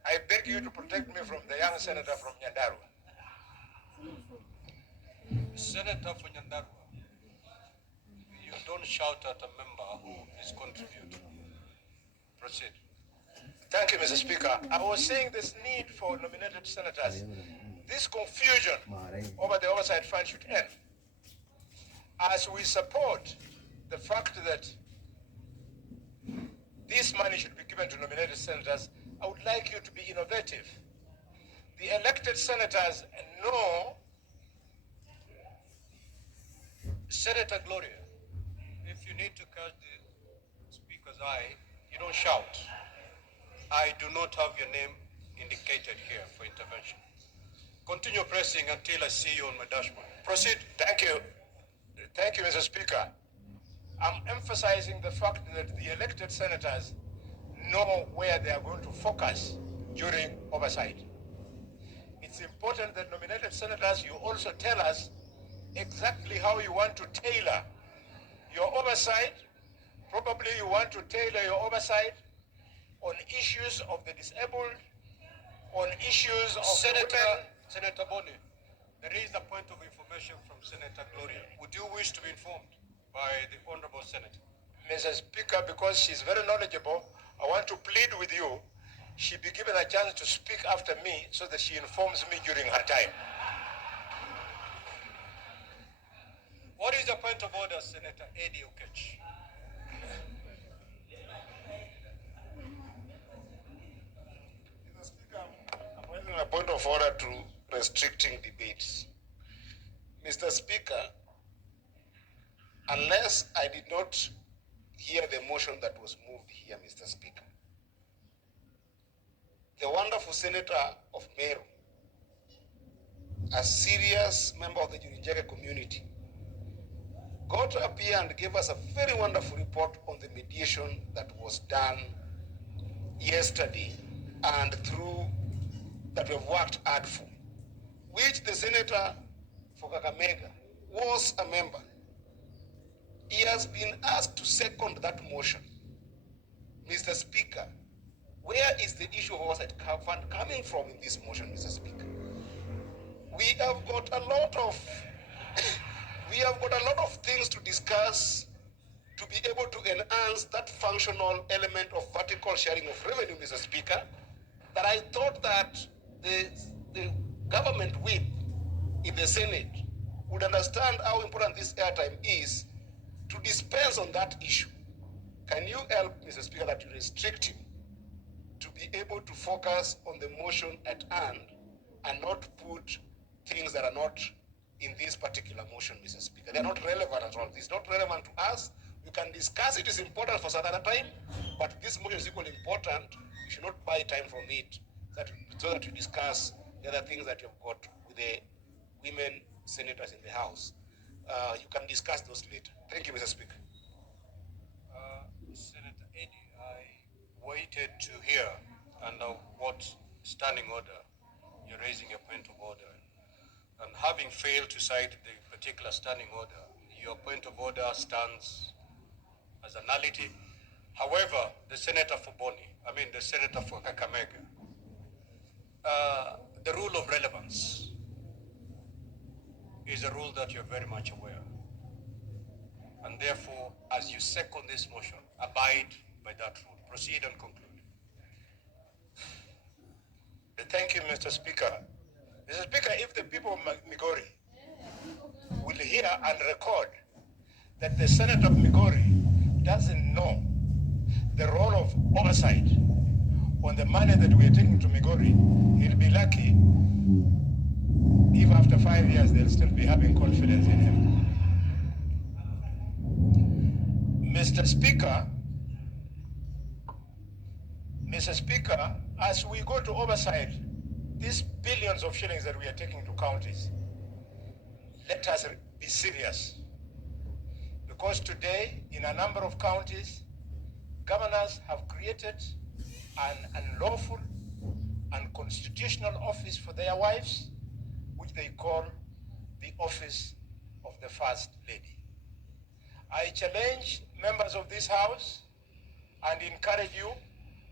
I beg you to protect me from the young senator from Nyandarua. Senator for Nyandarua, you don't shout at a member who is contributing. Proceed. Thank you, Mr. Speaker. I was saying this need for nominated senators. This confusion over the oversight fund should end. As we support the fact that this money should be given to nominated senators, I would like you to be innovative. The elected senators know. Senator Gloria, if you need to catch the speaker's eye, you don't shout. I do not have your name indicated here for intervention. Continue pressing until I see you on my dashboard. Proceed. Thank you. Thank you, Mr. Speaker. I'm emphasizing the fact that the elected senators know where they are going to focus during oversight. It's important that nominated senators, you also tell us exactly how you want to tailor your oversight. Probably you want to tailor your oversight on issues of the disabled, on issues of Senator Boni, there is a point of information from Senator Gloria. Would you wish to be informed by the Honorable Senator? Mr. Speaker, because she's very knowledgeable, I want to plead with you, she be given a chance to speak after me so that she informs me during her time. What is the point of order, Senator Eddie Okech? Mr. Speaker, I'm raising a point of order to restricting debates. Mr. Speaker, unless I did not hear the motion that was moved here, Mr. Speaker, the wonderful Senator of Meru, a serious member of the Jurinjege community, got up here and gave us a very wonderful report on the mediation that was done yesterday and through that we have worked hard for, which the senator for Kakamega was a member. He has been asked to second that motion. Mr. Speaker, where is the issue of oversight fund coming from in this motion, Mr. Speaker? We have got a lot of things to discuss to be able to enhance that functional element of vertical sharing of revenue, Mr. Speaker, that I thought that the government whip in the Senate would understand how important this airtime is to dispense on that issue. Can you help, Mr. Speaker, that you restrict him to be able to focus on the motion at hand and not put things that are not in this particular motion, Mr. Speaker? They're not relevant at all. It's not relevant to us. We can discuss it. It's important for some other time, but this motion is equally important. You should not buy time from it so that you discuss the other things that you've got with the women senators in the House. You can discuss those later. Thank you, Mr. Speaker. Senator Eddie, I waited to hear under what standing order you're raising a point of order. And having failed to cite the particular standing order, your point of order stands as a nullity. However, the senator for the senator for Kakamega, the rule of relevance is a rule that you're very much aware. And therefore, as you second this motion, abide by that rule. Proceed and conclude. Thank you, Mr. Speaker. Mr. Speaker, if the people of Migori will hear and record that the Senate of Migori doesn't know the role of oversight on the money that we are taking to Migori, he'll be lucky if after 5 years they'll still be having confidence in him. Mr. Speaker, as we go to oversight these billions of shillings that we are taking to counties, let us be serious. Because today, in a number of counties, governors have created an unlawful, unconstitutional office for their wives, which they call the office of the First Lady. I challenge members of this House and encourage you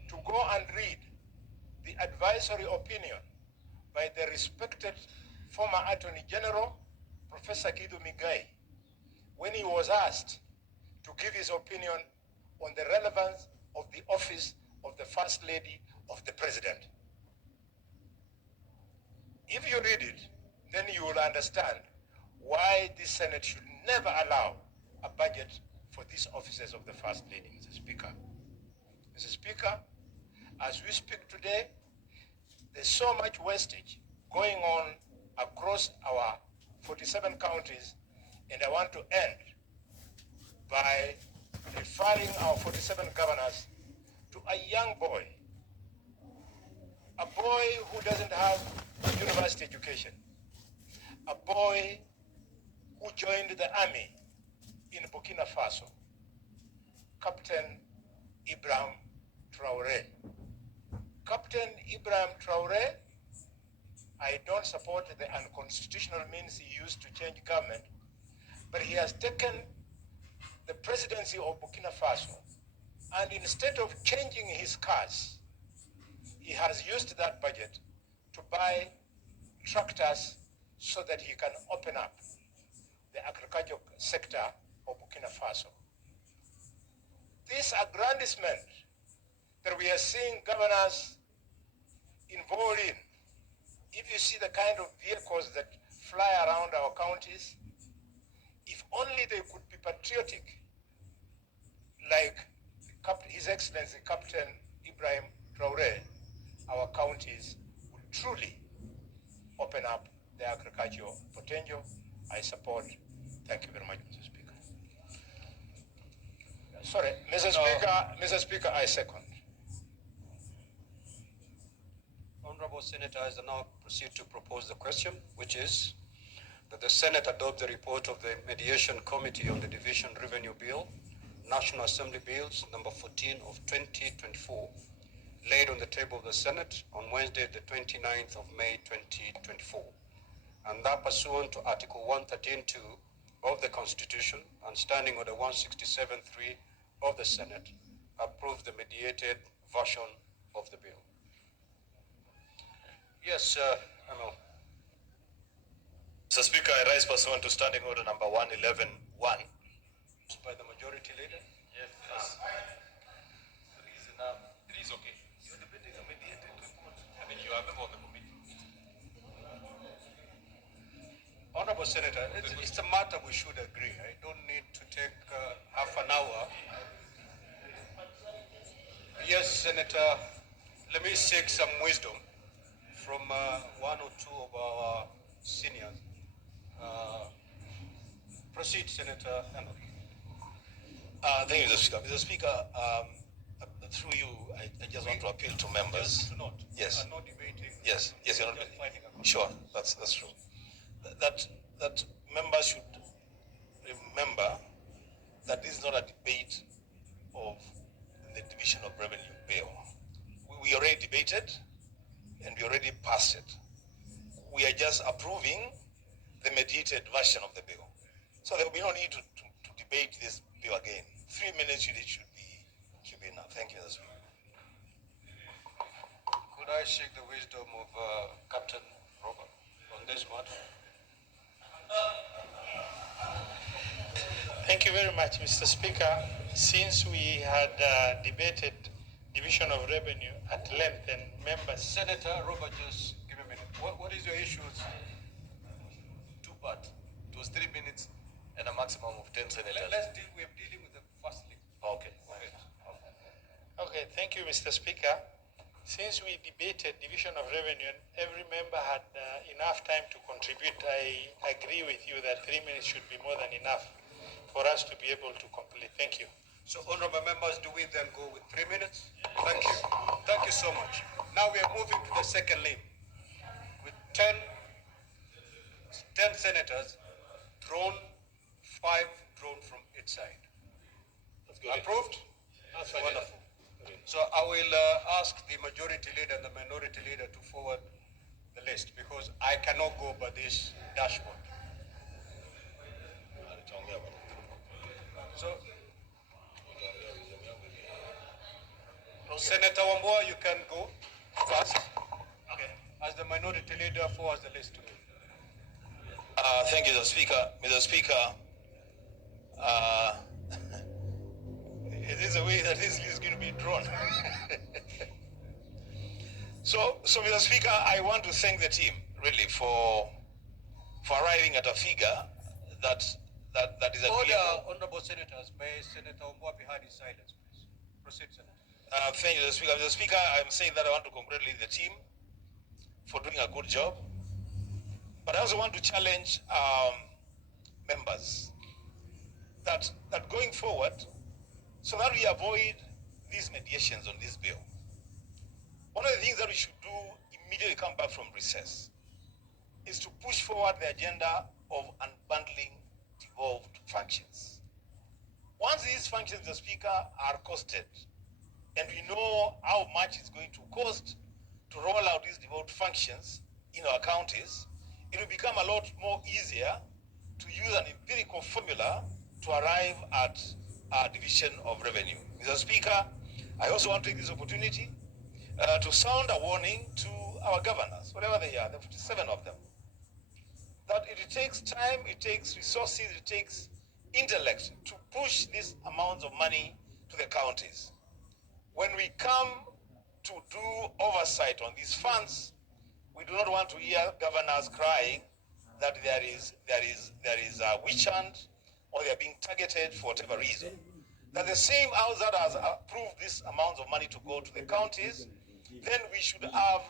to go and read the advisory opinion by the respected former Attorney General, Professor Githu Muigai, when he was asked to give his opinion on the relevance of the office of the First Lady of the President. If you read it, then you will understand why this Senate should never allow a budget for these offices of the First Lady, Mr. Speaker. Mr. Speaker, as we speak today, there's so much wastage going on across our 47 counties, and I want to end by referring our 47 governors to a young boy, a boy who doesn't have a university education, a boy who joined the army in Burkina Faso, Captain Ibrahim Traoré. Captain Ibrahim Traoré, I don't support the unconstitutional means he used to change government, but he has taken the presidency of Burkina Faso, and instead of changing his cars, he has used that budget to buy tractors so that he can open up the agricultural sector of Burkina Faso. This aggrandizement that we are seeing governors involved in, if you see the kind of vehicles that fly around our counties, if only they could be patriotic, like His Excellency Captain Ibrahim Traoré, our counties would truly open up the agricultural potential. I support. Thank you very much, Mr. Speaker. Sorry, Mr. Speaker, I second. Honorable Senators, I now proceed to propose the question, which is that the Senate adopt the report of the Mediation Committee on the Division Revenue Bill, National Assembly Bills number 14 of 2024, laid on the table of the Senate on Wednesday, the 29th of May, 2024. And that pursuant to Article 113.2 of the Constitution and Standing Order 167.3 of the Senate, approves the mediated version of the bill. Yes, Emil. Mr. Speaker, I rise pursuant to Standing Order number 111.1. By the majority leader? Yes. Three is enough. Three is okay. You're debating a mediated report. I mean, you are before the committee. Honorable Senator, it's a matter we should agree. I don't need to take half an hour. Yes, Senator, let me seek some wisdom from one or two of our seniors. Proceed, Senator Henry. Thank you, Mr. Speaker. Mr. Speaker, through you, I just want to appeal to members. Just not. Yes. I'm not debating. Yes, you're not. Just fighting a Sure, that's true. That members should remember that this is not a debate of the division of revenue bill. We already debated and we already passed it. We are just approving the mediated version of the bill. So there will be no need to debate this bill again. 3 minutes should be enough. Thank you, Mr. Speaker. Could I seek the wisdom of Captain Robert on this matter? Thank you very much, Mr. Speaker. Since we had debated division of revenue at length and members... Senator Robert, just give me a minute. What is your issues? Two parts. It was 3 minutes and a maximum of 10 senators. We're dealing with the first link. Okay. Okay, thank you, Mr. Speaker. Since we debated division of revenue and every member had enough time to contribute, I agree with you that 3 minutes should be more than enough for us to be able to complete. Thank you. So, honorable members, do we then go with 3 minutes? Thank you. Thank you so much. Now we are moving to the second link with 10 senators drawn, 5 drawn from each side. Approved? That's wonderful. So I will ask the majority leader and the minority leader to forward the list because I cannot go by this dashboard. So, Senator Wambua, you can go first. Okay. As the minority leader, forwards the list to me. Thank you, Mr. Speaker. Mr. Speaker, it is a way that this list is going to be drawn. So, Mr. Speaker, I want to thank the team really for arriving at a figure that is Order, agreeable. honorable senators. May Senator Wambua be heard in silence, please. Proceed, Senator. Thank you, Mr. Speaker. Mr. Speaker, I'm saying that I want to congratulate the team for doing a good job. But I also want to challenge members that going forward, so that we avoid these mediations on this bill, one of the things that we should do immediately come back from recess is to push forward the agenda of unbundling devolved functions. Once these functions, Mr. Speaker, are costed, and we know how much it's going to cost to roll out these devolved functions in our counties, it will become a lot more easier to use an empirical formula to arrive at our division of revenue. Mr. Speaker, I also want to take this opportunity to sound a warning to our governors, whatever they are, there are 57 of them, that it takes time, it takes resources, it takes intellect to push these amounts of money to the counties. When we come to do oversight on these funds, we do not want to hear governors crying that there is a witch hunt or they are being targeted for whatever reason. That the same house that has approved these amounts of money to go to the counties, then we should have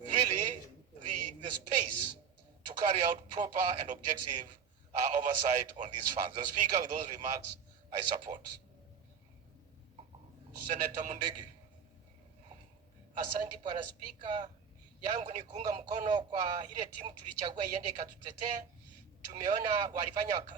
really the space to carry out proper and objective oversight on these funds. The Speaker, with those remarks, I support. Senator Mundigi. Asante Bwana Spika, yangu ni kuunga mkono kwa ile timu tulichagua iende ikatutetee. Tumeona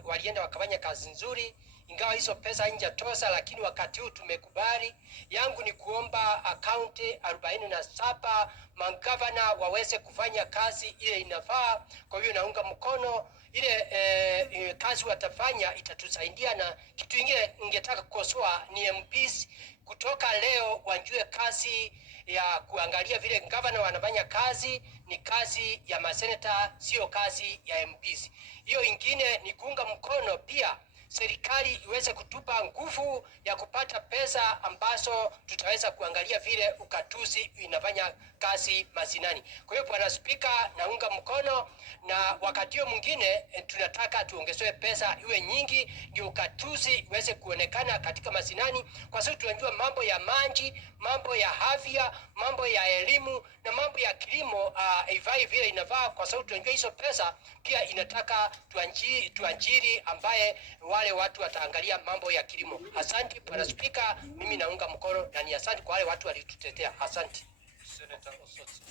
walienda wakafanya kazi nzuri, ingawa hizo pesa haijatosha, lakini wakati huu tumekubali. Yangu ni kuomba akaunti 47 magavana waweze kufanya kazi ile inafaa. Kwa hiyo naunga mkono ile kazi watafanya, itatusaidia. Na kitu kingine ningetaka kukosoa ni MPs kutoka leo wajue kazi ya kuangalia vile gavana wanafanya kazi ni kazi ya maseneta, sio kazi ya MPs. Hiyo ingine ni kuunga mkono pia serikali iweze kutupa nguvu ya kupata pesa ambazo tutaweza kuangalia vile ukatuzi inafanya kazi masinani. Kwa hiyo Bwana Spika, naunga mkono, na wakati mwingine tunataka tuongezewe pesa iwe nyingi ndio ukatuzi iweze kuonekana katika masinani, kwa sababu tunajua mambo ya maji, mambo ya afya, mambo ya elimu na mambo ya kilimo ivai vile inavaa, kwa sababu tunajua hizo pesa pia inataka tuajiri ambaye wale watu wataangalia mambo ya kilimo. Asante Bwana Spika, mimi naunga mkono na ni asante kwa wale watu walitutetea. Asante. Senator Osotsi.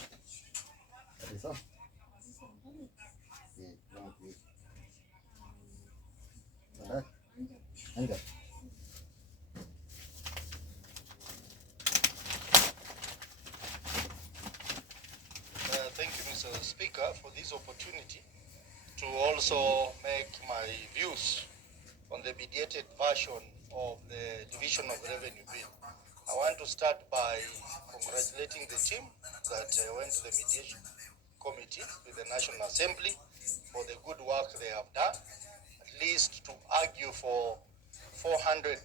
Thank you, Mr. Speaker, for this opportunity to also make my views on the mediated version of the Division of Revenue Bill. I want to start by congratulating the team that went to the mediation committee with the National Assembly for the good work they have done, at least to argue for 400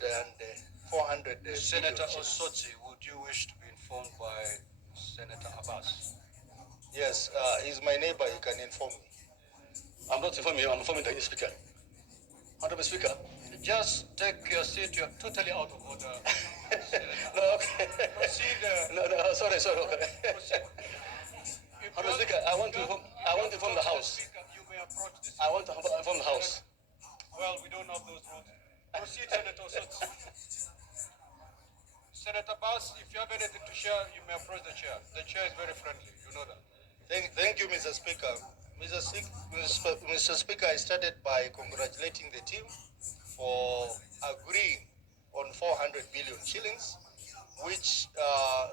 Senator Osotsi, would you wish to be informed by Senator Abbas? Yes, he's my neighbor, he can inform me. I'm not informing you, I'm informing the Speaker. Honorable Speaker, just take your seat, you're totally out of order. No, okay. Proceed. No, sorry. Okay. Honorable Speaker, I want to inform the House. You may approach the Speaker. I want to inform the House. Well, we don't have those rules. Proceed, Senator Osotsi. Senator Bass, if you have anything to share, you may approach the chair. The chair is very friendly, you know that. Thank you, Mr. Speaker. Mr. Speaker, I started by congratulating the team for agreeing on 400 billion shillings, which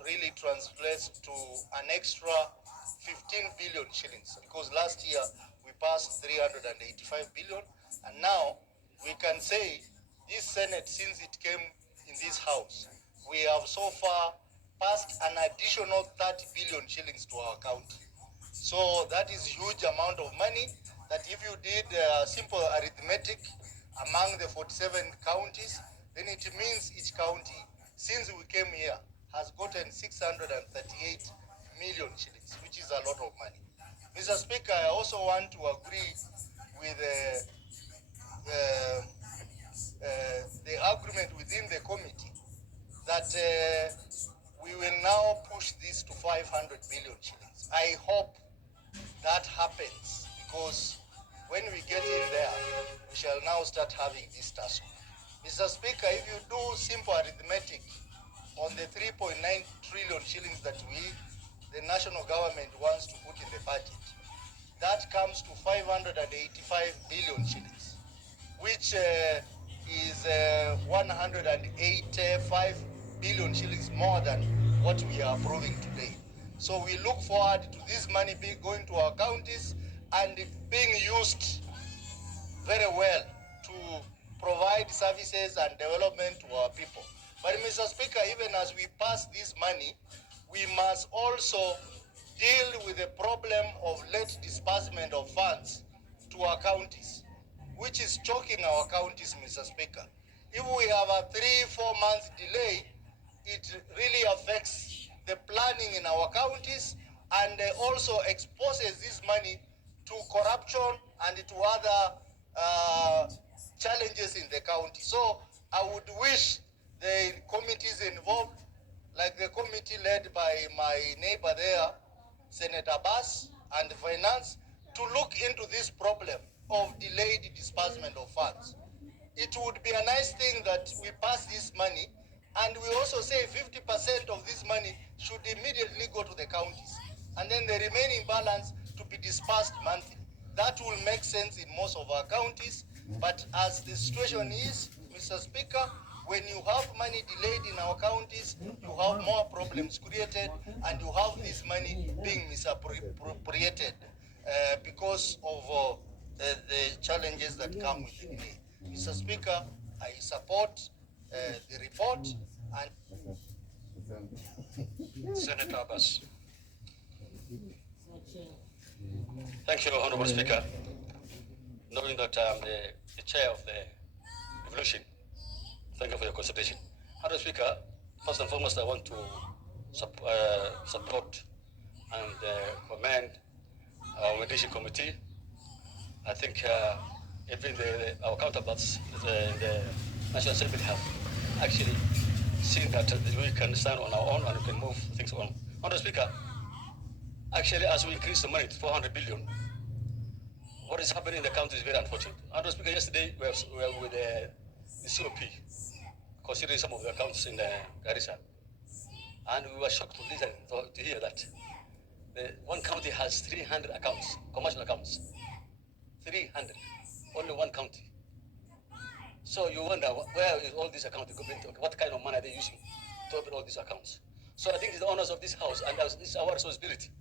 really translates to an extra 15 billion shillings, because last year we passed 385 billion, and now we can say this Senate, since it came in this House, we have so far passed an additional 30 billion shillings to our county. So that is huge amount of money that if you did simple arithmetic among the 47 counties, then it means each county, since we came here, has gotten 638 million shillings, which is a lot of money. Mr. Speaker, I also want to agree with the agreement within the committee that we will now push this to 500 billion shillings. I hope that happens, because when we get in there, we shall now start having this tussle. Mr. Speaker, if you do simple arithmetic on the 3.9 trillion shillings that the national government wants to put in the budget, that comes to 585 billion shillings, which is 185 billion shillings more than what we are approving today. So we look forward to this money going to our counties and being used very well to provide services and development to our people. But Mr. Speaker, even as we pass this money, we must also deal with the problem of late disbursement of funds to our counties, which is choking our counties, Mr. Speaker. If we have a 3-4 month delay, it really affects the planning in our counties and also exposes this money to corruption and to other challenges in the county. So I would wish the committees involved, like the committee led by my neighbor there, Senator Bass, and Finance, to look into this problem of delayed disbursement of funds. It would be a nice thing that we pass this money, and we also say 50% of this money should immediately go to the counties, and then the remaining balance to be dispersed monthly. That will make sense in most of our counties, but as the situation is, Mr. Speaker, when you have money delayed in our counties, you have more problems created, and you have this money being misappropriated because of the challenges that come with the delay. Mr. Speaker, I support the report and Senator Abbas. Thank you, Honorable Speaker. Knowing that I'm the chair of the revolution, thank you for your consideration. Honorable Speaker, first and foremost, I want to support and commend our mediation committee. I think even our counterparts in the National Assembly have actually seen that we can stand on our own and we can move things on. Honorable Speaker, actually, as we increase the money to 400 billion, what is happening in the country is very unfortunate. Honorable Speaker, yesterday we were with the COP, considering some of the accounts in Garissa, and we were shocked to listen to hear that one county has 300 accounts, commercial accounts. 300, only one county. So you wonder where is all these accounts going to? What kind of money are they using to open all these accounts? So I think it's the owners of this house, and this is our responsibility.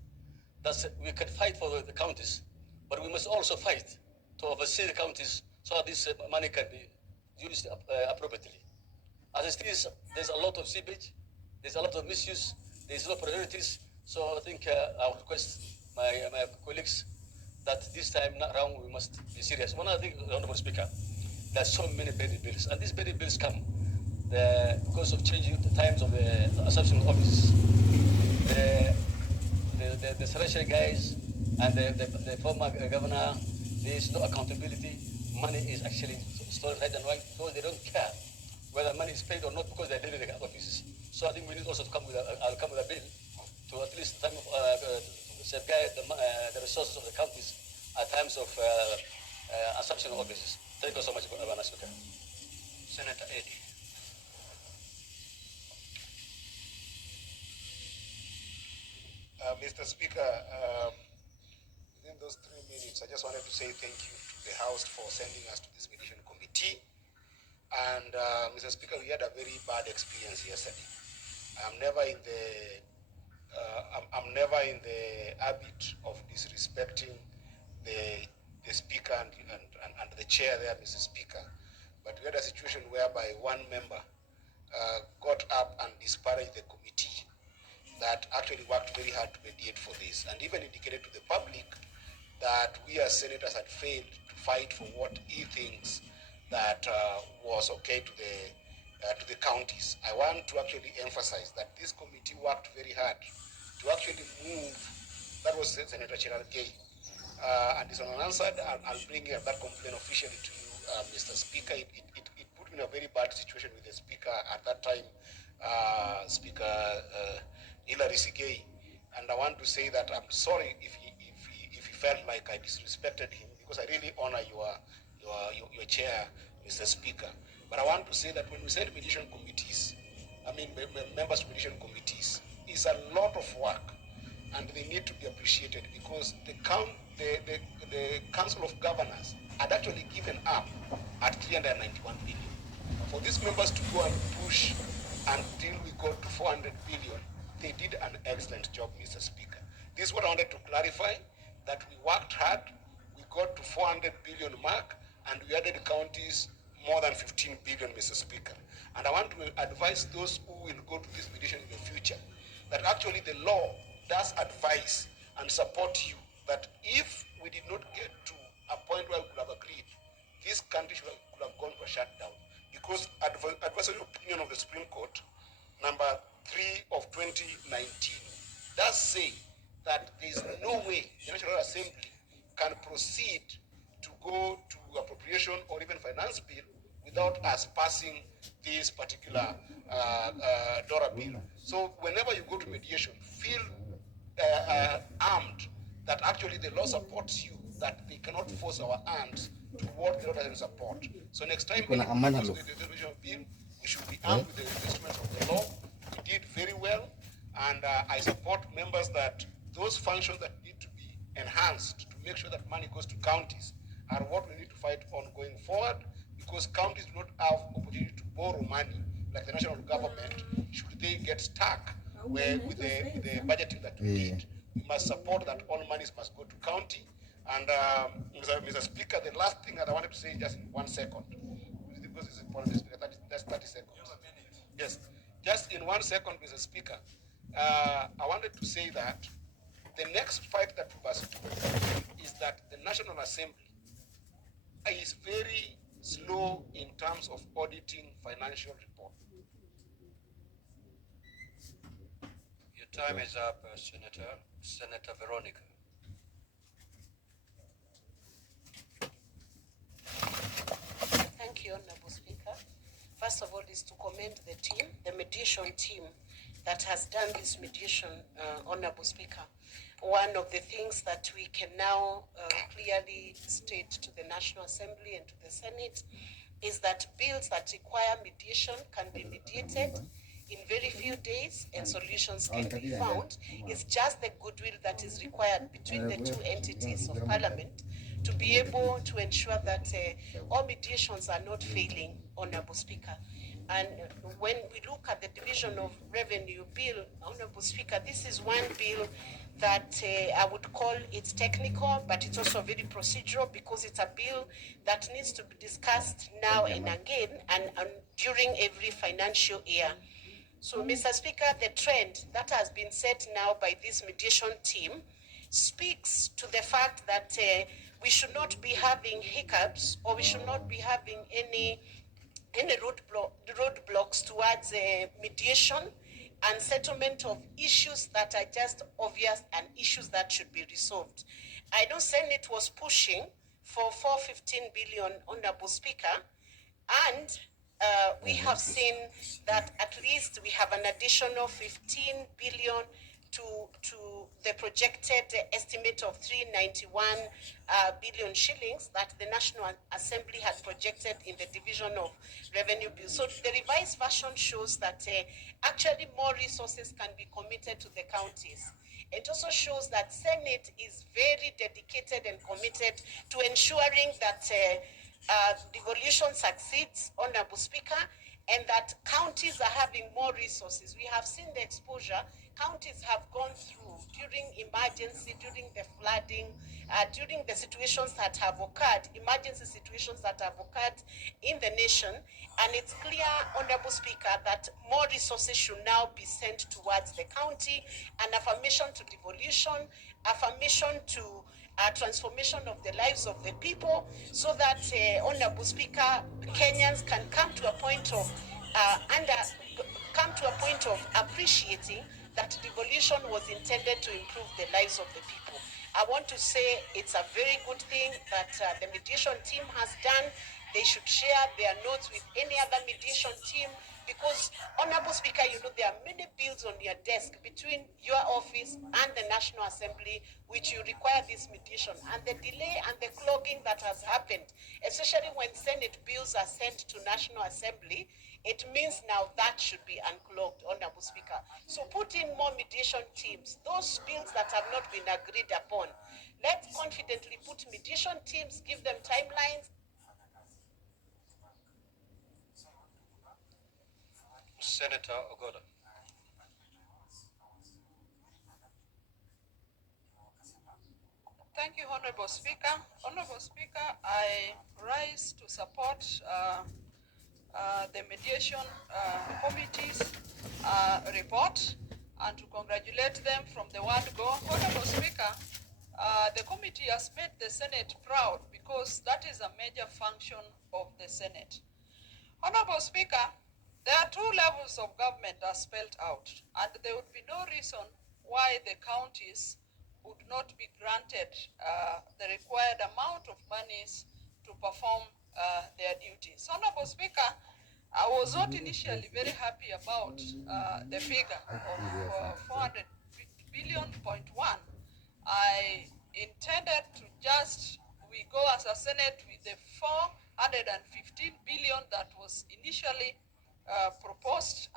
That we can fight for the counties, but we must also fight to oversee the counties so that this money can be used appropriately. As it is, there's a lot of seepage, there's a lot of misuse, there's no priorities. So I think I would request my colleagues that this time around we must be serious. One other thing, Honorable Speaker, there are so many petty bills, and these petty bills come because of changing the times of the assumption of office. The Celestial guys and the former governor, there is no accountability. Money is actually stolen right and right, so they don't care whether money is paid or not because they're living in the offices. So I think we need also to come with I'll come with a bill to at least time of safeguard the resources of the counties at times of assumption of offices. Thank you so much, Madam Speaker. Senator Eddy. Mr. Speaker, within those 3 minutes, I just wanted to say thank you to the House for sending us to this mediation committee. And Mr. Speaker, we had a very bad experience yesterday. I'm never in the habit of disrespecting the Speaker and the chair there, Mr. Speaker. But we had a situation whereby one member got up and disparaged the committee that actually worked very hard to mediate for this, and even indicated to the public that we as senators had failed to fight for what he thinks that was okay to the counties. I want to actually emphasize that this committee worked very hard to actually move. That was Senator Cherargei, and it's unanswered. I'll bring that complaint officially to you, Mr. Speaker. It put me in a very bad situation with the Speaker at that time, Speaker Hilary Sigei, and I want to say that I'm sorry if he felt like I disrespected him, because I really honor your chair, Mr. Speaker. But I want to say that when we send mediation committees, members of mediation committees, it's a lot of work, and they need to be appreciated, because the Council of Governors had actually given up at 391 billion. For these members to go and push until we got to 400 billion, they did an excellent job, Mr. Speaker. This is what I wanted to clarify, that we worked hard, we got to 400 billion mark, and we added counties more than 15 billion, Mr. Speaker. And I want to advise those who will go to this mediation in the future that actually the law does advise and support you that if we did not get to a point where we could have agreed, this country could have gone for a shutdown, because advisory opinion of the Supreme Court, number 3 of 2019, does say that there is no way the National Assembly can proceed to go to appropriation or even finance bill without us passing this particular DORA bill. So whenever you go to mediation, feel armed that actually the law supports you, that they cannot force our hands to what the law doesn't support. So next time when we go to the resolution bill, we should be armed with the instruments of the law. We did very well, and I support members that those functions that need to be enhanced to make sure that money goes to counties are what we need to fight on going forward, because counties do not have opportunity to borrow money like the national government. Should they get stuck where with the budgeting that we did, we must support that all monies must go to county. And Mr. Speaker, the last thing that I wanted to say just in 1 second, because it's important, that's 30 seconds. Yes, just in 1 second, Mr. Speaker, I wanted to say that the next fight that we must do is that the National Assembly is very slow in terms of auditing financial report. Your time is up, Senator. Senator Veronica. Thank you, Honorable Speaker. First of all, is to commend the team, the mediation team that has done this mediation, Honorable Speaker. One of the things that we can now clearly state to the National Assembly and to the Senate is that bills that require mediation can be mediated in very few days and solutions can be found. It's just the goodwill that is required between the two entities of Parliament to be able to ensure that all mediations are not failing, Honorable Speaker. And when we look at the Division of Revenue Bill, Honorable Speaker, this is one bill that I would call it's technical, but it's also very procedural because it's a bill that needs to be discussed now and again and during every financial year. So, Mr. Speaker, the trend that has been set now by this mediation team speaks to the fact that we should not be having hiccups or we should not be having any roadblocks towards mediation and settlement of issues that are just obvious and issues that should be resolved. I know Senate was pushing for 415 billion, Honorable Speaker, and we have seen that at least we have an additional 15 billion to the projected estimate of 391 billion shillings that the National Assembly had projected in the Division of Revenue Bill. So the revised version shows that actually more resources can be committed to the counties. It also shows that Senate is very dedicated and committed to ensuring that devolution succeeds, Honorable Speaker, and that counties are having more resources. We have seen the exposure counties have gone through during emergency, during the flooding, during the situations that have occurred, emergency situations that have occurred in the nation. And it's clear, Honorable Speaker, that more resources should now be sent towards the county, an affirmation to devolution, affirmation to transformation of the lives of the people, so that, Honorable Speaker, Kenyans can come to a point of appreciating that devolution was intended to improve the lives of the people. I want to say it's a very good thing that the mediation team has done. They should share their notes with any other mediation team because, Honorable Speaker, you know there are many bills on your desk between your office and the National Assembly which you require this mediation. And the delay and the clogging that has happened, especially when Senate bills are sent to National Assembly, it means now that should be unclogged, Honorable Speaker. So put in more mediation teams. Those bills that have not been agreed upon, let's confidently put mediation teams, give them timelines. Senator Ogoda. Thank you, Honorable Speaker. Honorable Speaker, I rise to support the mediation committee's report and to congratulate them from the word go. Honorable Speaker, the committee has made the Senate proud because that is a major function of the Senate. Honorable Speaker, there are two levels of government as spelled out, and there would be no reason why the counties would not be granted the required amount of monies to perform their duties. Honorable Speaker, I was not initially very happy about the figure of 400 billion.1. I intended to we go as a Senate with the 415 billion that was initially proposed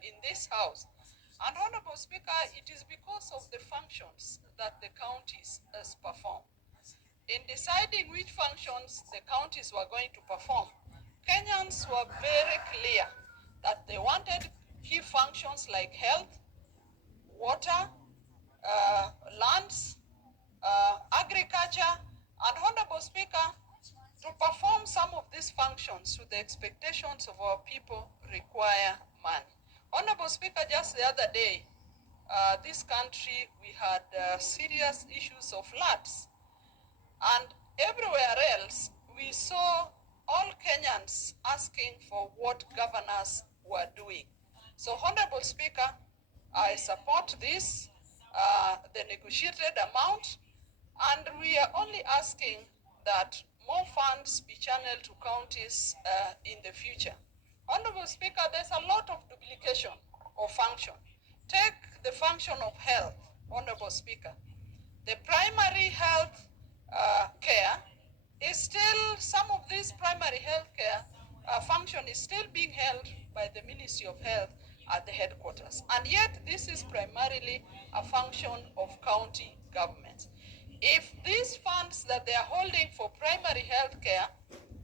in this House. And Honorable Speaker, it is because of the functions that the counties perform. In deciding which functions the counties were going to perform, Kenyans were very clear that they wanted key functions like health, water, lands, agriculture, and Honorable Speaker, to perform some of these functions to the expectations of our people require money. Honorable Speaker, just the other day, this country, we had serious issues of floods. And everywhere else, we saw all Kenyans asking for what governors were doing. So, Honorable Speaker, I support this, the negotiated amount, and we are only asking that more funds be channeled to counties in the future. Honorable Speaker, there's a lot of duplication of function. Take the function of health, Honorable Speaker. The primary health care is still, some of this primary health care function is still being held by the Ministry of Health at the headquarters. And yet this is primarily a function of county governments. If these funds that they are holding for primary health care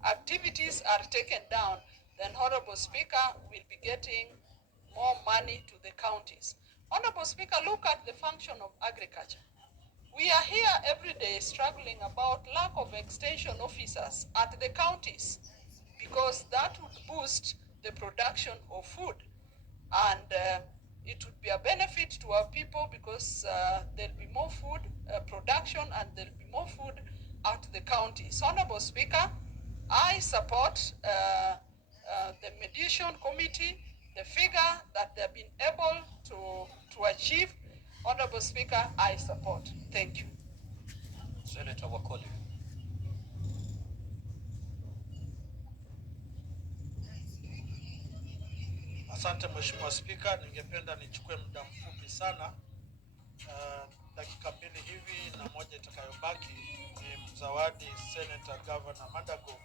activities are taken down, then Honorable Speaker will be getting more money to the counties. Honorable Speaker, look at the function of agriculture. We are here every day struggling about lack of extension officers at the counties because that would boost the production of food. And it would be a benefit to our people because there'll be more food production and there'll be more food at the counties. Honorable Speaker, I support the mediation committee, the figure that they've been able to achieve. Honorable Speaker, I support. Thank you. Senator Wakoli. Asante Mheshimiwa Spika, ningependa nichukue muda mfupi sana, dakika mbili hivi na moja itakayobaki ni mzawadi Senator Governor Mandago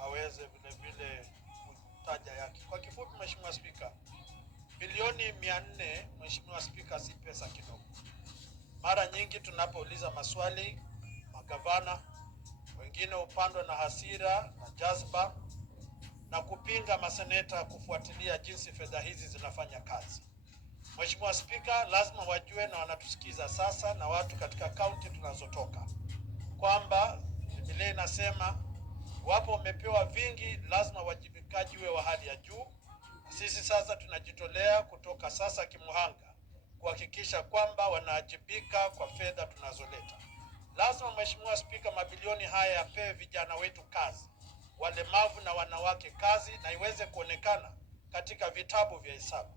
aweze vile vile kutaja yake. Kwa kifupi Mheshimiwa Spika, bilioni 400 Mheshimiwa Spika si pesa kidogo. Mara nyingi tunapouliza maswali magavana wengine upandwa na hasira na jazba na kupinga maseneta kufuatilia jinsi fedha hizi zinafanya kazi. Mheshimiwa Spika, lazima wajue na wanatusikiza sasa na watu katika kaunti tunazotoka kwamba Biblia inasema wapo wamepewa vingi, lazima wajibikaji uwe wa hali ya juu. Sisi sasa tunajitolea kutoka sasa kimuhanga kuhakikisha kwamba wanaajibika kwa fedha tunazoleta. Lazima Mheshimiwa Spika, mabilioni haya yapewe vijana wetu kazi, walemavu na wanawake kazi, na iweze kuonekana katika vitabu vya hesabu.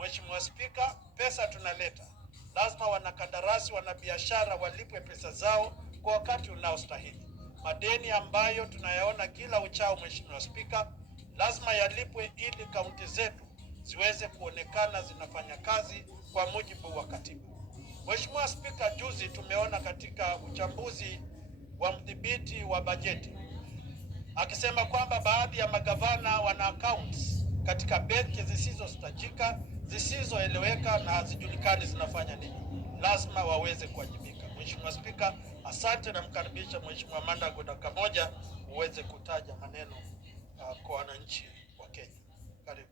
Mheshimiwa Spika, pesa tunaleta, lazima wanakandarasi, wanabiashara walipwe pesa zao kwa wakati unaostahili. Madeni ambayo tunayaona kila uchao Mheshimiwa Spika, lazima yalipwe ili kaunti zetu ziweze kuonekana zinafanya kazi kwa mujibu wa katiba. Mheshimiwa Spika, juzi tumeona katika uchambuzi wa mdhibiti wa bajeti akisema kwamba baadhi ya magavana wana accounts katika benki zisizostajika, zisizoeleweka na hazijulikani zinafanya nini. Lazima waweze kuwajibika. Mheshimiwa Spika, asante na mkaribisha Mheshimiwa Mandago dakika moja uweze kutaja maneno kwa wananchi wa Kenya. Karibu.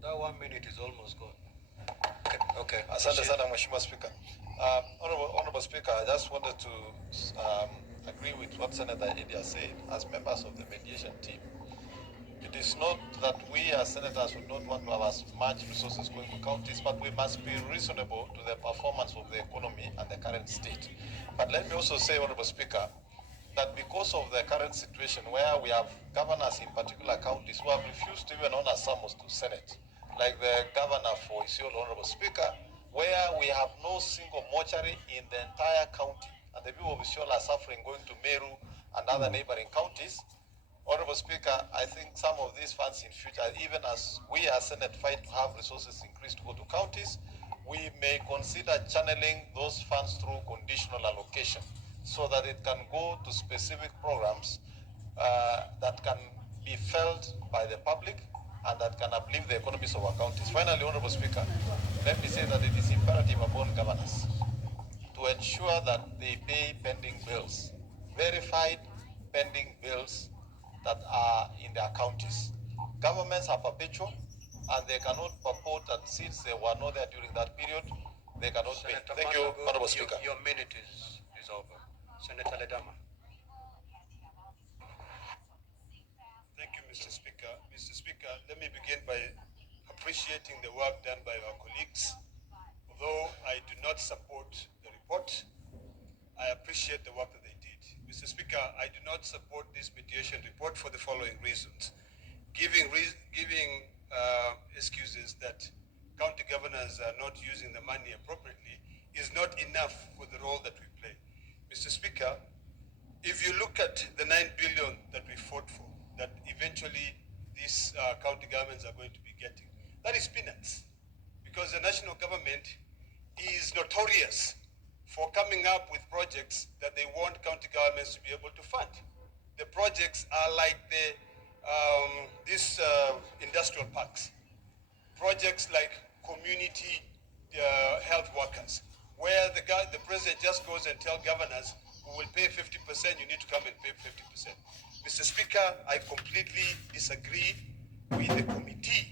That 1 minute is almost gone. Okay. Asante sana Mheshimiwa Speaker. Honorable Speaker, I just wanted to agree with what Senator Edia said as members of the mediation team. It is not that we as senators would not want to have as much resources going to counties, but we must be reasonable to the performance of the economy and the current state. But let me also say, Honorable Speaker, that because of the current situation where we have governors in particular counties who have refused to even honor summons to Senate, like the governor for Isiolo, Honorable Speaker, where we have no single mortuary in the entire county, and the people of Isiolo are suffering going to Meru and other neighboring counties. Honorable Speaker, I think some of these funds in future, even as we as Senate fight to have resources increased to go to counties, we may consider channeling those funds through conditional allocation so that it can go to specific programs that can be felt by the public and that can uplift the economies of our counties. Finally, Honorable Speaker, let me say that it is imperative upon governors to ensure that they pay pending bills, verified pending bills that are in their counties. Governments are perpetual, and they cannot purport that since they were not there during that period, they cannot pay. Thank you, Honorable Speaker. Your minute is over. Senator Ledama. Thank you, Mr. Speaker. Mr. Speaker, let me begin by appreciating the work done by our colleagues. Although I do not support the report, I appreciate the work that they did. Mr. Speaker, I do not support this mediation report for the following reasons. Giving excuses that county governors are not using the money appropriately is not enough for the role that we play. Mr. Speaker, if you look at the 9 billion that we fought for, that eventually these county governments are going to be getting, that is peanuts, because the national government is notorious for coming up with projects that they want county governments to be able to fund. The projects are like these industrial parks, projects like community health workers, where the president just goes and tells governors, who will pay 50%, you need to come and pay 50%. Mr. Speaker, I completely disagree with the committee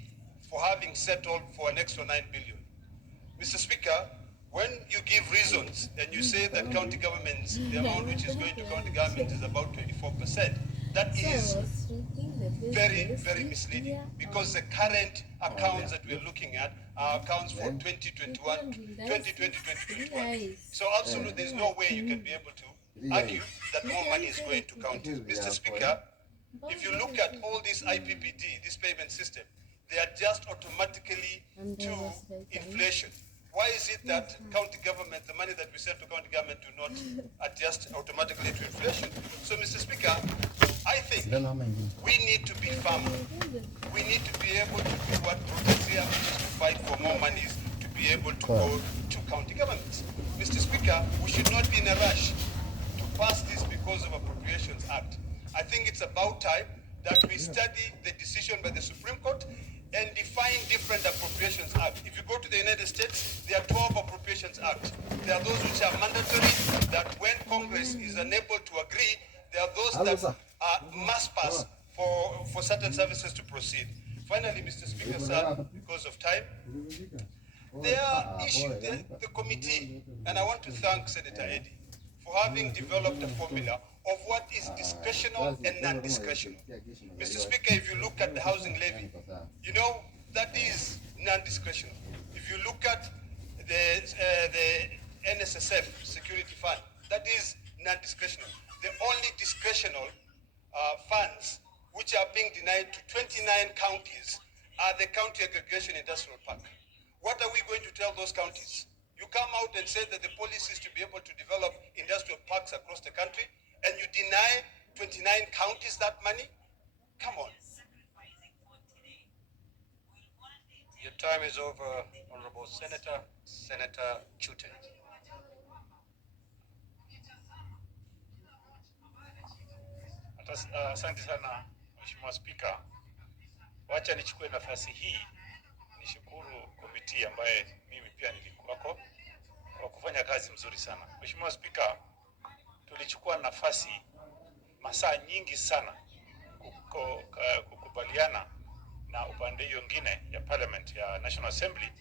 for having settled for an extra 9 billion. Mr. Speaker, when you give reasons and you say that county governments, the amount which is going to county government is about 24%, that is very, very misleading, because the current accounts that we're looking at are accounts for 2020-2021. So absolutely there's no way you can be able to argue that more money is going to counties. Mr. Speaker, if you look at all this IPPD, this payment system, they adjust automatically to inflation. Why is it that county government, the money that we send to county government, do not adjust automatically to inflation? So, Mr. Speaker, I think we need to be firm. We need to be able to do what protects here, which is to fight for more monies to be able to go to county governments. Mr. Speaker, we should not be in a rush to pass this because of Appropriations Act. I think it's about time that we study the decision by the Supreme Court and define different Appropriations Act. If you go to the United States, there are 12 Appropriations Act. There are those which are mandatory, that when Congress is unable to agree, there are those that must pass for certain services to proceed. Finally, Mr. Speaker, sir, because of time, there are issues, the committee, and I want to thank Senator Eddy for having developed a formula of what is discretional and non-discretional. Mr. Speaker, if you look at the housing levy, you know, that is non-discretional. If you look at the NSSF security fund, that is non-discretional. The only discretional funds which are being denied to 29 counties are the county aggregation industrial park. What are we going to tell those counties? You come out and say that the policy is to be able to develop industrial parks across the country, and you deny 29 counties that money? Come on. Your time is over, Honorable Senator. Senator Chute. Asante sana Mheshimiwa Spika. Wacha nichukue nafasi hii nishukuru komiti ambaye mimi pia nilikuwako kwa kufanya kazi mzuri sana. Mheshimiwa Spika, tulichukua nafasi masaa nyingi sana kukubaliana na upande hiyo nyingine ya Parliament ya National Assembly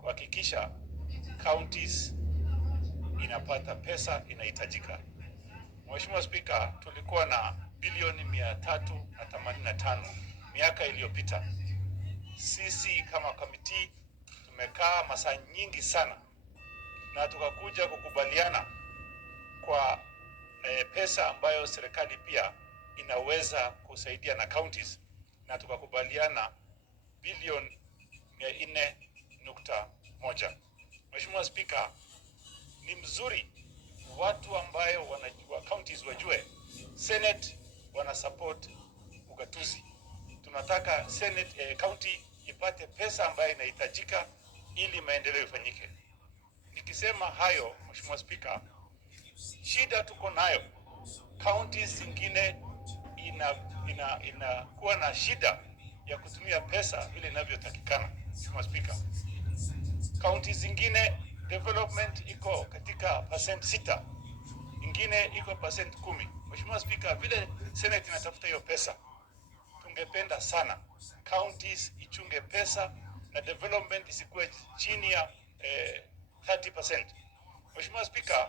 kuhakikisha counties inapata pesa inahitajika. Mheshimiwa Spika, tulikuwa na bilioni 385 miaka iliyopita. Sisi kama komiti tumekaa masaa nyingi sana na tukakuja kukubaliana kwa pesa ambayo serikali pia inaweza kusaidia na counties, na tukakubaliana bilioni 400.1. Mheshimiwa Spika, ni mzuri watu ambayo wanajua counties wajue Senate wana support ugatuzi. Tunataka Senate county ipate pesa ambayo inahitajika ili maendeleo ifanyike. Nikisema hayo, Mheshimiwa Spika, shida tuko nayo, counties zingine inakuwa na shida ya kutumia pesa vile inavyotakikana. Mheshimiwa Spika, kaunti zingine development iko katika percent 6, ingine iko percent 10. Mheshimiwa Spika, vile Senate inatafuta hiyo pesa, tungependa sana counties ichunge pesa na development isikuwe chini ya 30%. Mheshimiwa Spika,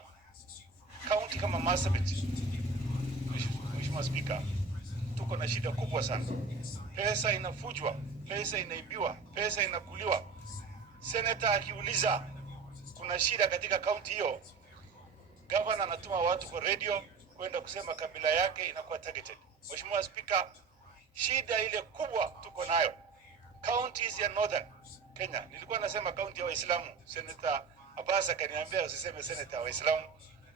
county kama Marsabit, Mheshimiwa Spika, tuko na shida kubwa sana. Pesa inafujwa, pesa inaibiwa, pesa inakuliwa. Senator akiuliza kuna shida katika county hiyo, governor anatuma watu kwa radio kwenda kusema kabila yake inakuwa targeted. Mheshimiwa Spika, shida ile kubwa tuko nayo counties ya Northern Kenya. Nilikuwa nasema county ya Waislamu, Senator Abbas akaniambia usiseme Senator Waislamu.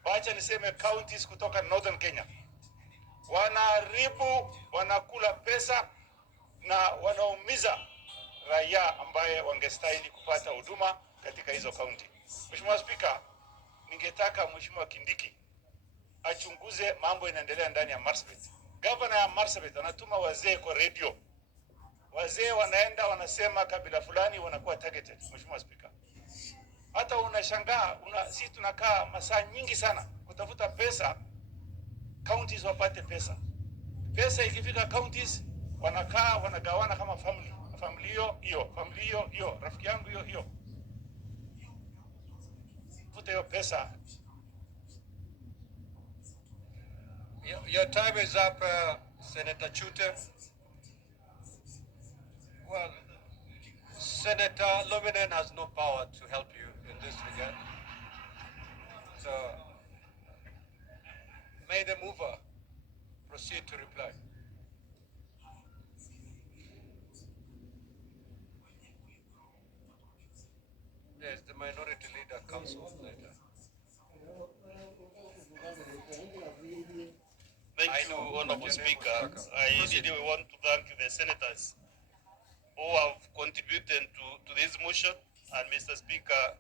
Wacha niseme counties kutoka Northern Kenya. Wanaharibu, wanakula pesa na wanaumiza raia ambaye wangestahili kupata huduma katika hizo county. Mheshimiwa Spika, ningetaka Mheshimiwa Kindiki achunguze mambo inaendelea ndani ya Marsabit. Governor ya Marsabit anatuma wazee kwa radio. Wazee wanaenda wanasema kabila fulani wanakuwa targeted. Mheshimiwa Spika, hata unashangaa, sisi tunakaa masaa nyingi sana kutafuta pesa, counties wapate pesa. Pesa ikifika counties wanakaa wanagawana kama family. Family hiyo, family hiyo, rafiki yangu hiyo. Futa hiyo pesa. Your time is up, Senator Chute. Well, Senator Lominen has no power to help you in this regard. So, may the mover proceed to reply. Yes, the minority leader council later. Thank you, Honorable Speaker. I really want to thank the senators who have contributed to this motion. And Mr. Speaker,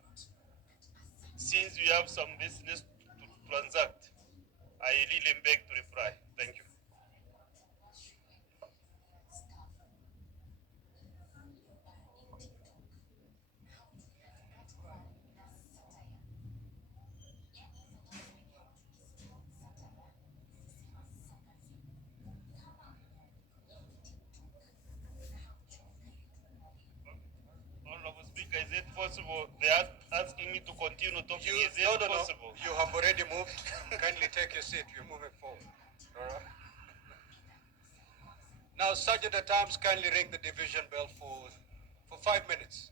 since we have some business to transact, I really beg to reply. Thank you. Honorable Speaker, is it possible? They are asking me to continue talking. Is it possible? You have already moved. Kindly take your seat. You're moving forward. All right. Now, Sergeant at Arms, kindly ring the division bell for 5 minutes.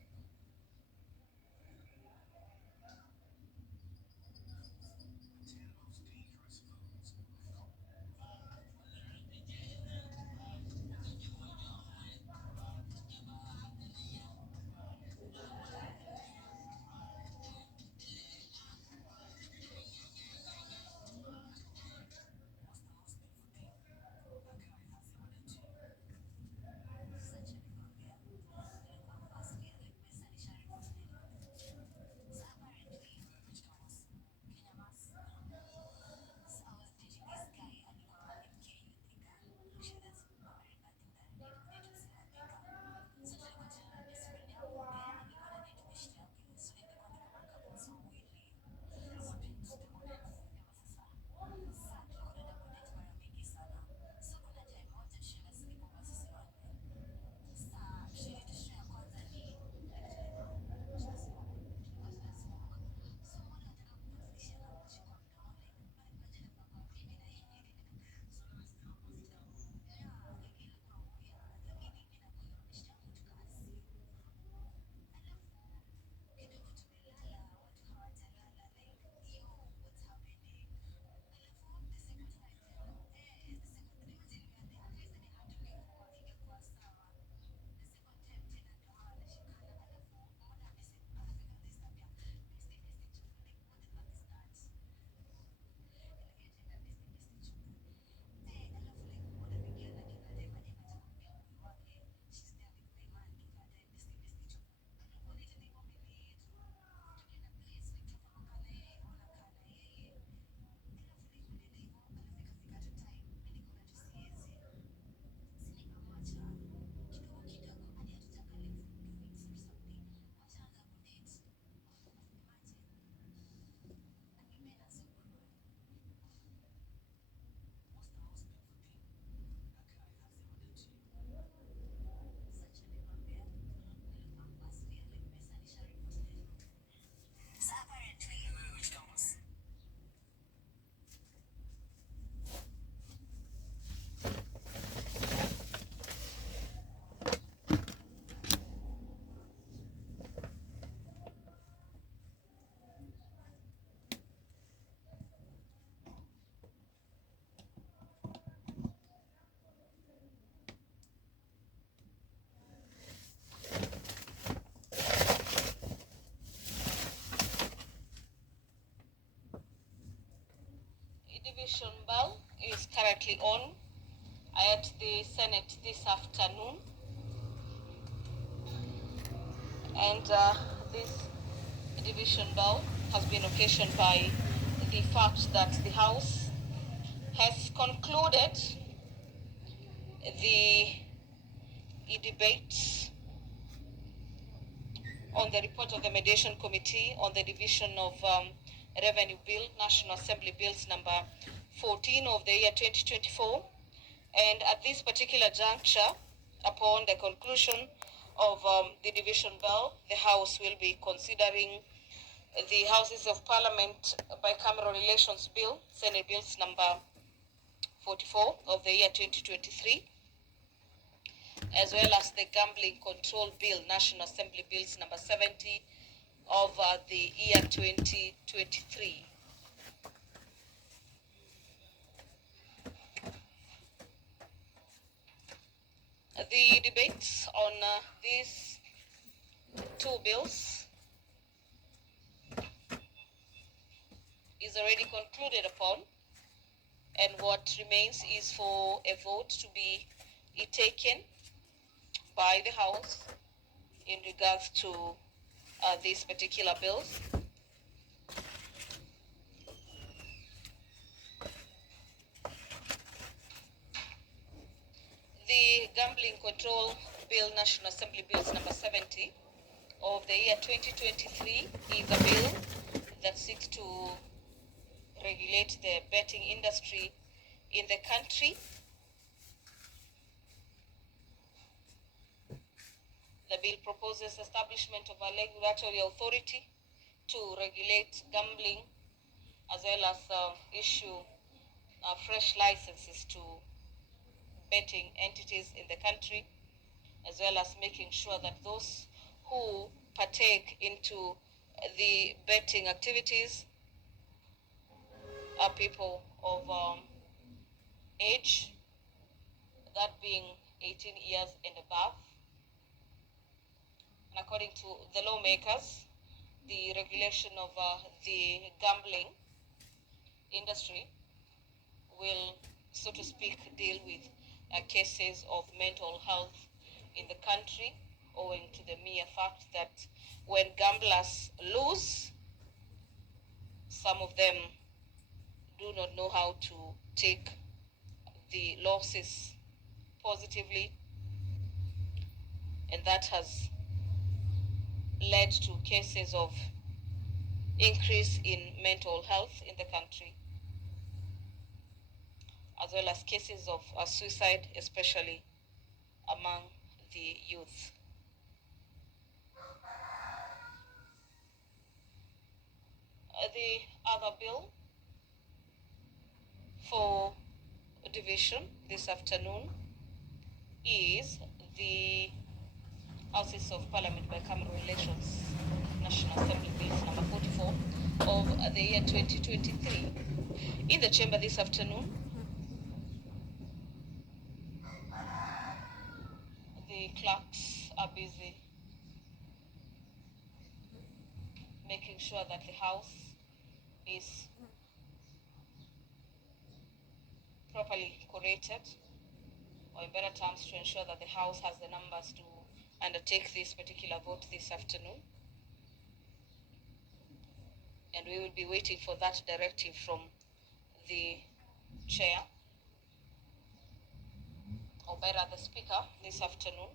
division bell is currently on at the Senate this afternoon, and this division bell has been occasioned by the fact that the House has concluded the debate on the report of the Mediation Committee on the division of Revenue Bill, National Assembly Bills number 14 of the year 2024. And at this particular juncture, upon the conclusion of the division bill, the House will be considering the Houses of Parliament Bicameral Relations Bill, Senate Bills number 44 of the year 2023, as well as the Gambling Control Bill, National Assembly Bills number 70 of the year 2023. The debates on these two bills is already concluded upon, and what remains is for a vote to be taken by the House in regards to these particular bills. The Gambling Control Bill, National Assembly Bills number 70 of the year 2023 is a bill that seeks to regulate the betting industry in the country. The bill proposes establishment of a regulatory authority to regulate gambling, as well as issue fresh licenses to betting entities in the country, as well as making sure that those who partake into the betting activities are people of age, that being 18 years and above. And according to the lawmakers, the regulation of the gambling industry will, so to speak, deal with cases of mental health in the country, owing to the mere fact that when gamblers lose, some of them do not know how to take the losses positively, and that has led to cases of increase in mental health in the country, as well as cases of suicide, especially among the youth. The other bill for division this afternoon is the Houses of Parliament Bicameral Relations National Assembly Bills number 44 of the year 2023. In the chamber this afternoon, the clerks are busy making sure that the House is properly curated, or in better terms, to ensure that the House has the numbers to undertake this particular vote this afternoon. And we will be waiting for that directive from the chair, or better, the speaker, this afternoon.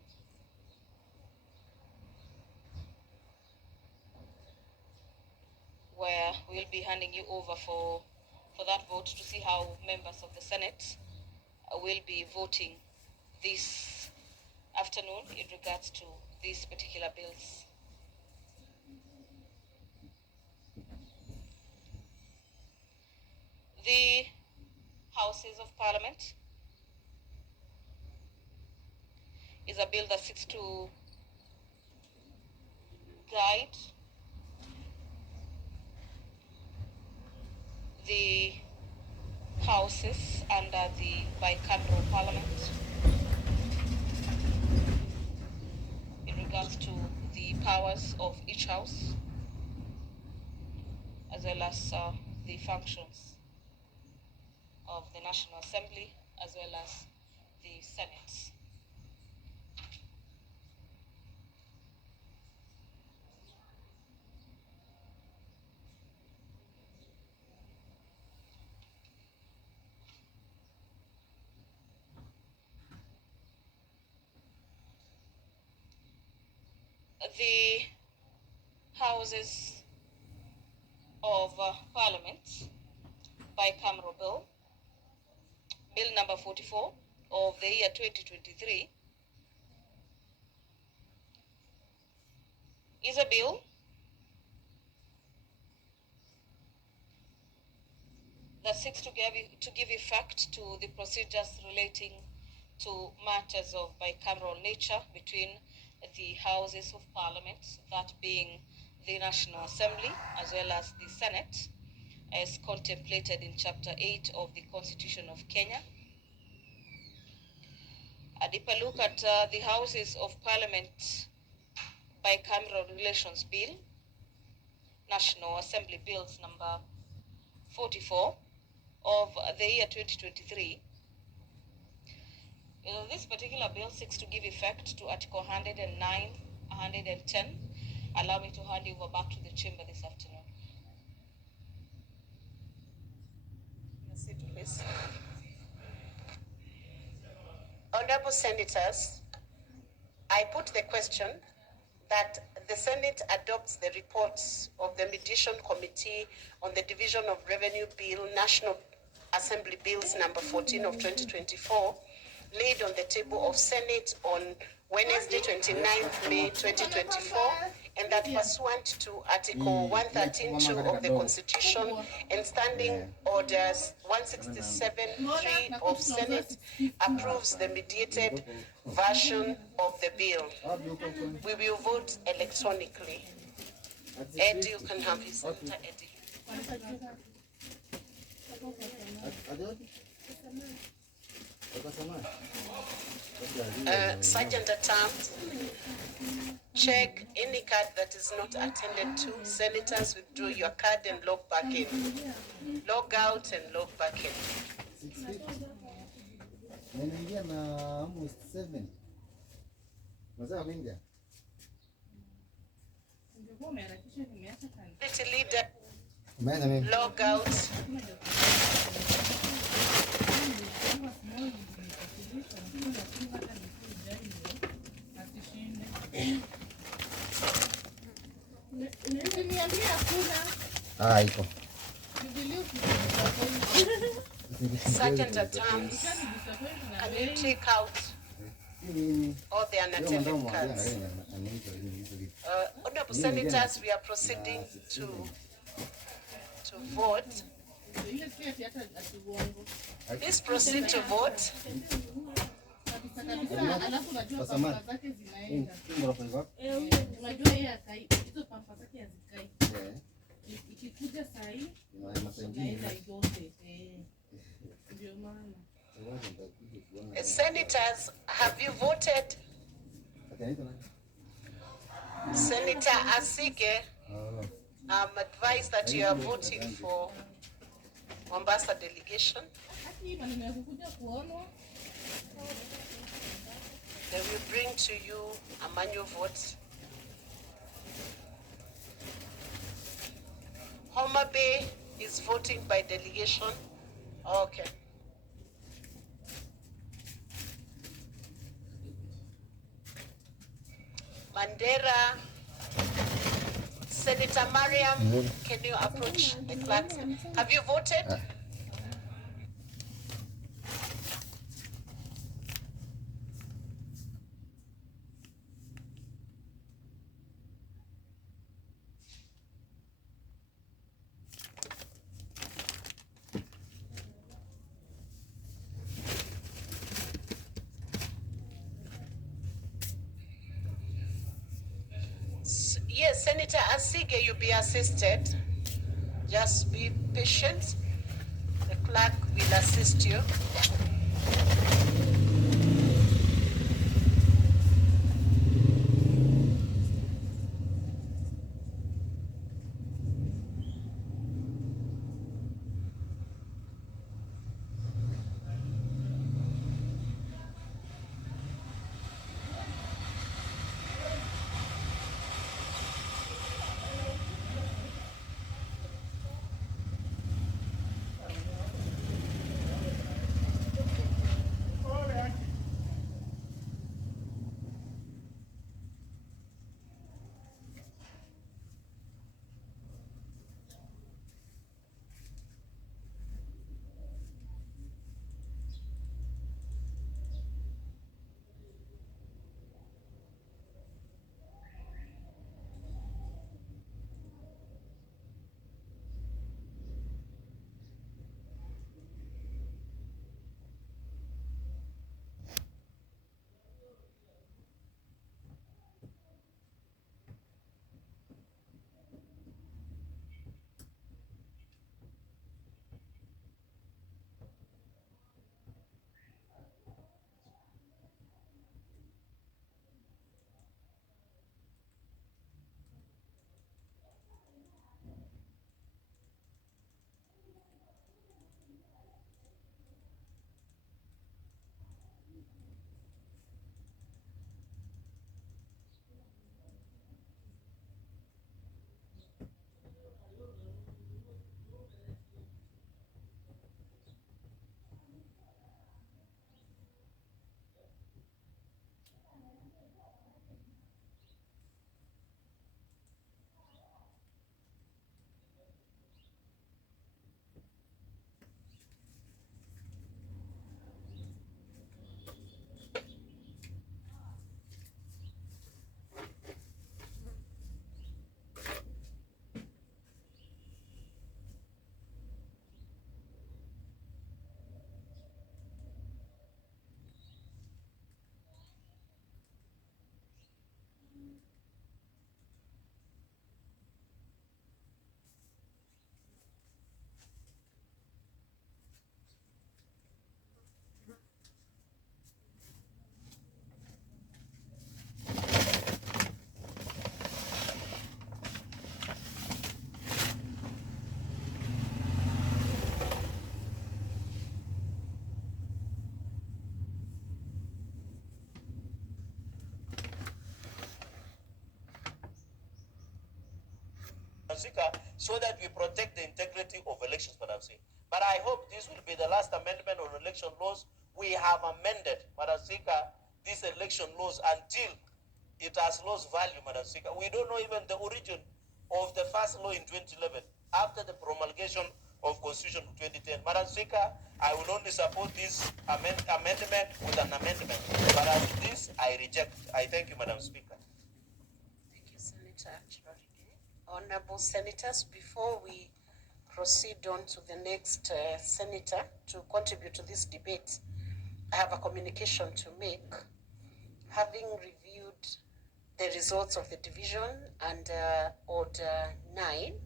Where we'll be handing you over for that vote to see how members of the Senate will be voting this afternoon in regards to these particular bills. The Houses of Parliament is a bill that seeks to guide the houses under the bicameral parliament in regards to the powers of each house, as well as the functions. of the National Assembly as well as the Senate. The Houses of Parliament bicameral bill, Bill number 44 of the year 2023, is a bill that seeks to give effect to the procedures relating to matters of bicameral nature between the Houses of Parliament, that being the National Assembly as well as the Senate, as contemplated in Chapter 8 of the Constitution of Kenya. A deeper look at the Houses of Parliament Bicameral Relations Bill, National Assembly Bills number 44 of the year 2023. This particular bill seeks to give effect to Article 109, 110. Allow me to hand you over back to the chamber this afternoon. Please. Honorable Senators, I put the question that the Senate adopts the reports of the Mediation Committee on the Division of Revenue Bill, National Assembly Bills number 14 of 2024, laid on the table of Senate on Wednesday, 29th May 2024, and that pursuant to Article 113.2 of the Constitution and Standing Orders 167.3 of Senate, approves the mediated version of the bill. We will vote electronically. Eddie, you can have his center, Eddie. Sergeant at Arms, check any card that is not attended to. Senators, withdraw your card and log back in. Log out and log back in. Deputy Leader, log out. Iko. Sergeant at Arms, can you take out all the unattended cards? Honorable Senators, we are proceeding to vote. Please proceed to vote. Senators, have you voted? Senator Asige, I'm advised that you are voting for Mombasa delegation. They will bring to you a manual vote. Homa Bay is voting by delegation. Okay. Mandera, Senator Mariam, can you approach the clerk? Have you voted? Yes, Senator Asige, you'll be assisted. Just be patient. The clerk will assist you. Speaker, so that we protect the integrity of elections, Madam Speaker. But I hope this will be the last amendment on election laws. We have amended, Madam Speaker, these election laws until it has lost value, Madam Speaker. We don't know even the origin of the first law in 2011 after the promulgation of Constitution 2010. Madam Speaker, I will only support this amendment with an amendment. But as this, I reject. I thank you, Madam Speaker. Thank you, Senator Chirorige. Honorable Senators, before we proceed on to the next senator to contribute to this debate, I have a communication to make. Having reviewed the results of the division and Order 9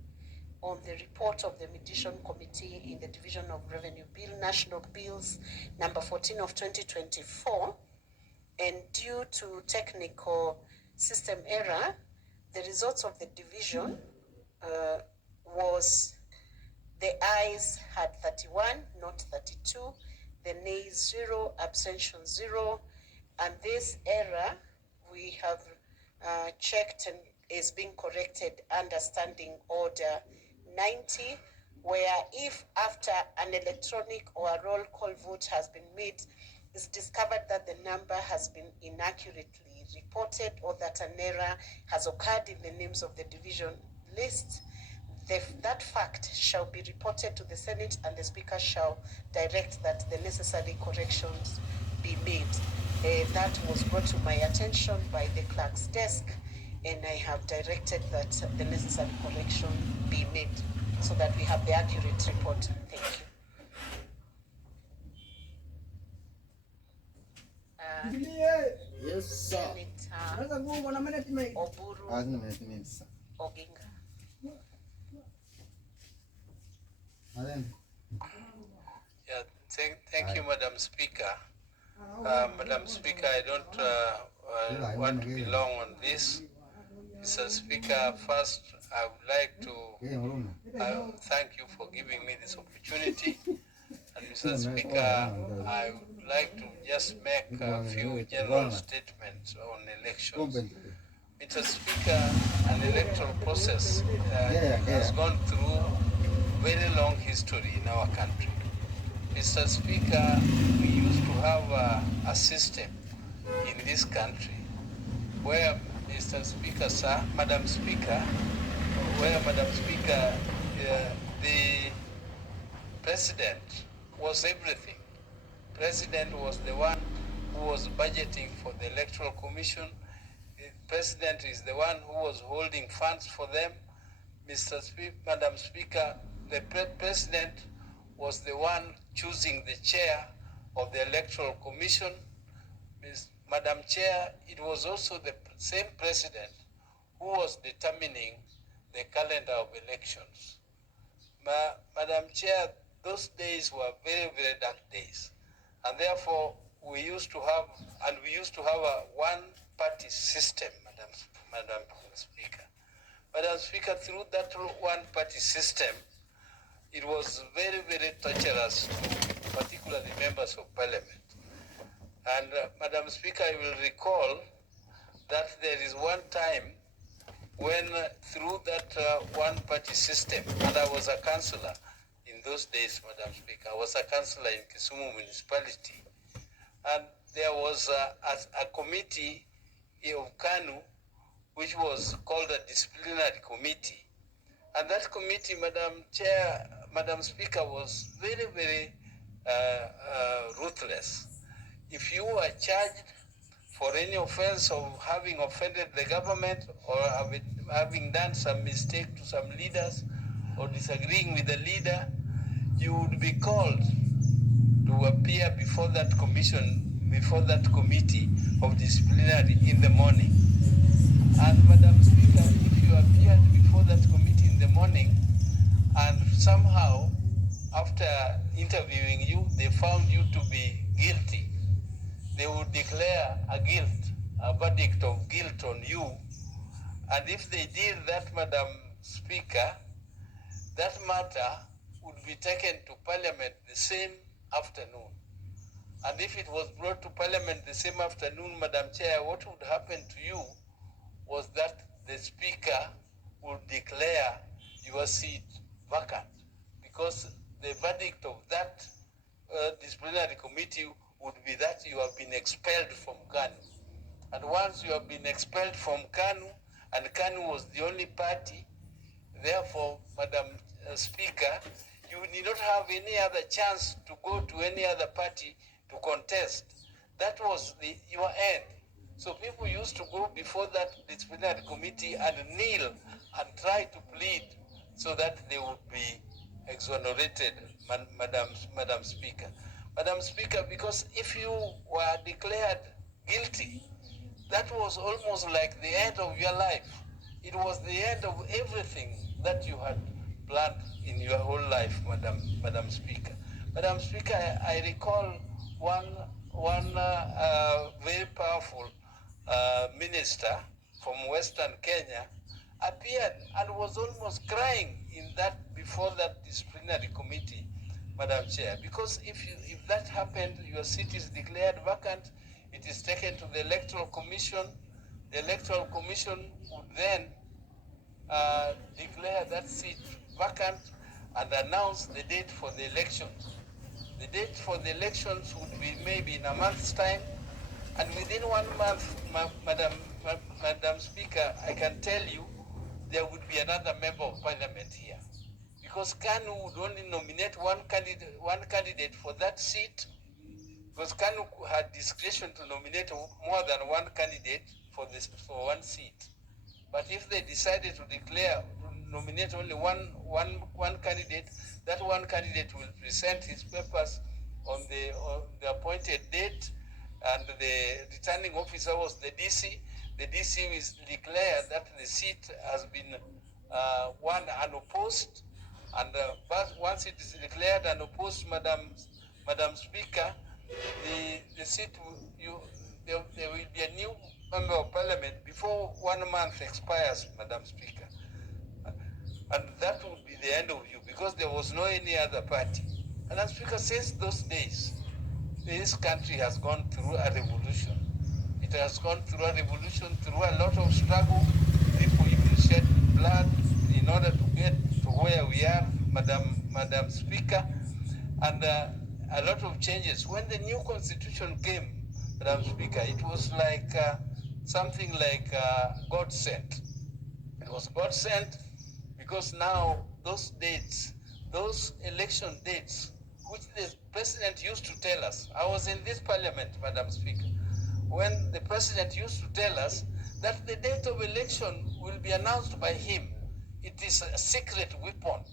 on the report of the Mediation Committee in the Division of Revenue Bill, National Bills number 14 of 2024, and due to technical system error, the results of the division was the ayes had 31, not 32, the nays 0, abstention 0, and this error we have checked and is being corrected under Standing Order 90, where if after an electronic or a roll call vote has been made, it's discovered that the number has been inaccurately reported or that an error has occurred in the names of the division list, that fact shall be reported to the Senate and the Speaker shall direct that the necessary corrections be made. That was brought to my attention by the clerk's desk, and I have directed that the necessary correction be made so that we have the accurate report. Thank you. Yes, sir. Senator Oburu Oginga. Yeah, thank you, Madam Speaker. Madam Speaker, I don't want to be long on this. Mr. Speaker, first I would like to thank you for giving me this opportunity. And Mr. Speaker, I would like to just make a few general statements on elections. Mr. Speaker, an electoral process has gone through very long history in our country. Mr. Speaker, we used to have a system in this country where Mr. Speaker, sir, Madam Speaker, the president was everything. President was the one who was budgeting for the Electoral Commission. The president is the one who was holding funds for them. Madam Speaker, the president was the one choosing the chair of the Electoral Commission. Madam Chair, it was also the same president who was determining the calendar of elections. Madam Chair, those days were very, very dark days. And therefore, we used to have a one-party system, Madam Speaker. Madam Speaker, through that one-party system, it was very, very torturous to particularly members of parliament. And Madam Speaker, I will recall that there is one time when through that one-party system, and I was a councillor in those days, Madam Speaker, I was a councillor in Kisumu municipality, and there was a committee of KANU, which was called a disciplinary committee. And that committee, Madam Speaker, was very, very ruthless. If you were charged for any offense of having offended the government or having done some mistake to some leaders or disagreeing with the leader, you would be called to appear before that committee of disciplinary in the morning. And Madam Speaker, if you appeared before that committee in the morning and somehow after interviewing you, they found you to be guilty, they would declare a verdict of guilt on you. And if they did that, Madam Speaker, that matter would be taken to Parliament the same afternoon. And if it was brought to Parliament the same afternoon, Madam Chair, what would happen to you was that the Speaker would declare your seat vacant, because the verdict of that disciplinary committee would be that you have been expelled from KANU. And once you have been expelled from KANU, and KANU was the only party, therefore, Madam Speaker, you need not have any other chance to go to any other party to contest. That was your end. So people used to go before that disciplinary committee and kneel and try to plead so that they would be exonerated, Madam Speaker. Madam Speaker, because if you were declared guilty, that was almost like the end of your life. It was the end of everything that you had planned in your whole life, Madam Speaker. Madam Speaker, I recall one very powerful minister from Western Kenya appeared and was almost crying before that disciplinary committee, Madam Chair, because if that happened, your seat is declared vacant, it is taken to the Electoral Commission. The Electoral Commission would then declare that seat vacant and announce the date for the elections. The date for the elections would be maybe in a month's time, and within 1 month, Madam Speaker, I can tell you, there would be another member of parliament here, because KANU would only nominate one candidate for that seat, because KANU had discretion to nominate more than one candidate for one seat. But if they decided to nominate only one candidate, that one candidate will present his papers on the appointed date, and the returning officer was the DC. The DC will declare that the seat has been won unopposed, and once it is declared unopposed, Madam Speaker, the seat there will be a new member of parliament before 1 month expires, Madam Speaker. And that would be the end of you, because there was no any other party. Madam Speaker, since those days, this country has gone through a revolution. It has gone through a revolution, through a lot of struggle. People even shed blood in order to get to where we are, Madam Speaker, and a lot of changes. When the new constitution came, Madam Speaker, it was like something like God sent. It was God sent because now those dates, those election dates, which the president used to tell us, I was in this parliament, Madam Speaker, when the president used to tell us that the date of election will be announced by him. It is a secret weapon.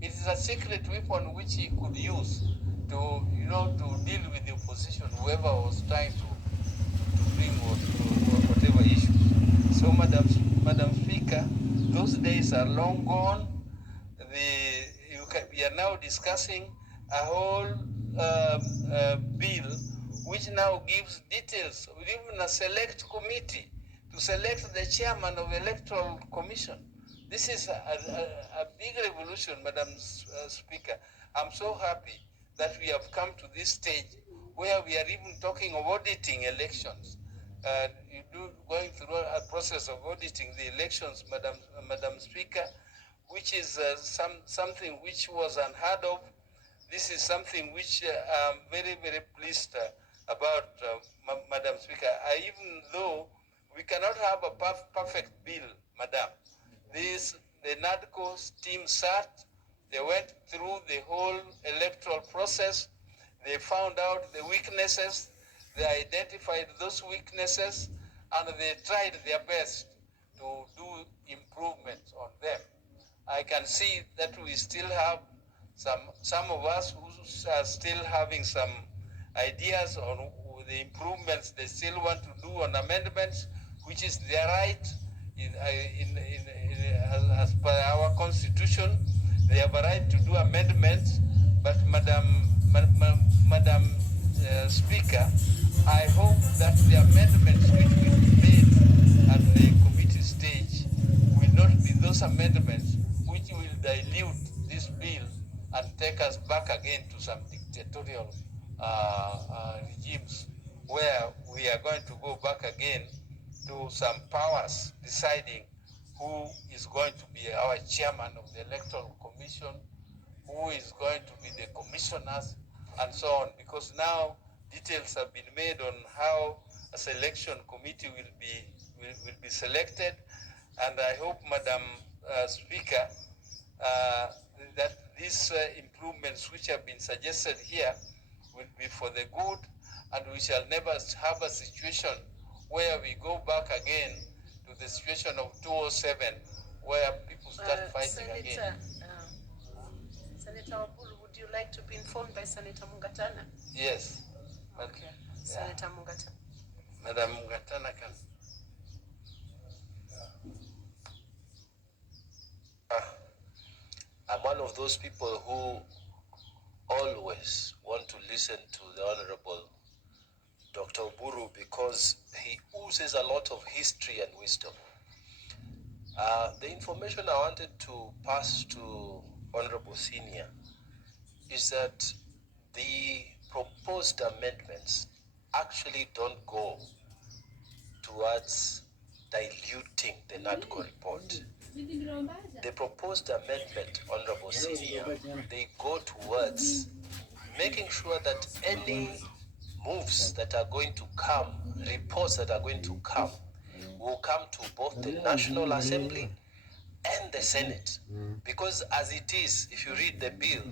It is a secret weapon which he could use to deal with the opposition, whoever was trying to bring whatever issues. So, Madam Speaker, those days are long gone. We are now discussing a whole bill which now gives details, even a select committee to select the chairman of the Electoral Commission. This is a big revolution, Madam Speaker. I'm so happy that we have come to this stage where we are even talking of auditing elections. Going through a process of auditing the elections, Madam Speaker, which is something which was unheard of. This is something which I'm very, very pleased about, Madam Speaker. Even though we cannot have a perfect bill, Madam. The NADCO team sat, they went through the whole electoral process, they found out the weaknesses, they identified those weaknesses, and they tried their best to do improvements on them. I can see that we still have some of us who are still having some ideas on the improvements they still want to do on amendments, which is their right as per our constitution. They have a right to do amendments, but Madam Speaker, I hope that the amendments which will be made at the committee stage will not be those amendments which will dilute this bill and take us back again to some dictatorial regimes where we are going to go back again to some powers deciding who is going to be our chairman of the Electoral Commission, who is going to be the commissioners, and so on, because now details have been made on how a selection committee will be selected, and I hope, Madam Speaker, that these improvements which have been suggested here will be for the good, and we shall never have a situation where we go back again to the situation of 2007, where people start fighting again. Senator Waburu, would you like to be informed by Senator Mungatana? Yes. Okay. Yeah. Senator Mungatana. Madam Mungatana can. I'm one of those people who always want to listen to the Honorable Dr. Oburu because he oozes a lot of history and wisdom. The information I wanted to pass to Honorable Senior is that the proposed amendments actually don't go towards diluting the NADCO report. The proposed amendment, Honorable Senior, they go towards making sure that any moves that are going to come, reports that are going to come, will come to both the National Assembly and the Senate. Because as it is, if you read the bill,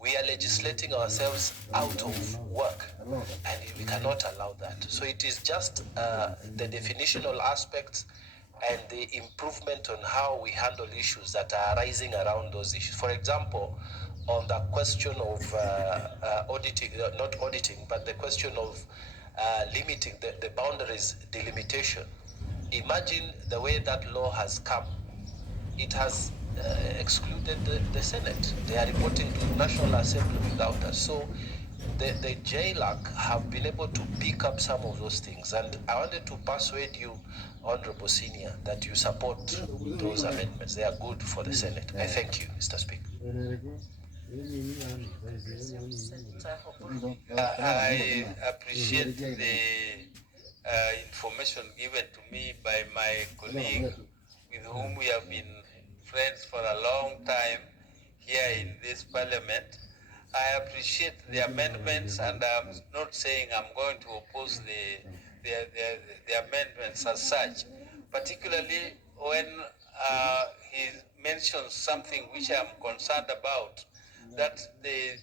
we are legislating ourselves out of work, and we cannot allow that. So it is just the definitional aspects and the improvement on how we handle issues that are arising around those issues. For example, on the question of auditing, not auditing, but the question of limiting the boundaries delimitation. Imagine the way that law has come. It has excluded the Senate. They are reporting to the National Assembly without us. So the JLAC have been able to pick up some of those things. And I wanted to persuade you, Honorable Senior, that you support those amendments. They are good for the Senate. I thank you, Mr. Speaker. I appreciate the information given to me by my colleague with whom we have been friends for a long time here in this parliament. I appreciate the amendments, and I'm not saying I'm going to oppose the amendments as such, particularly when he mentions something which I'm concerned about, that the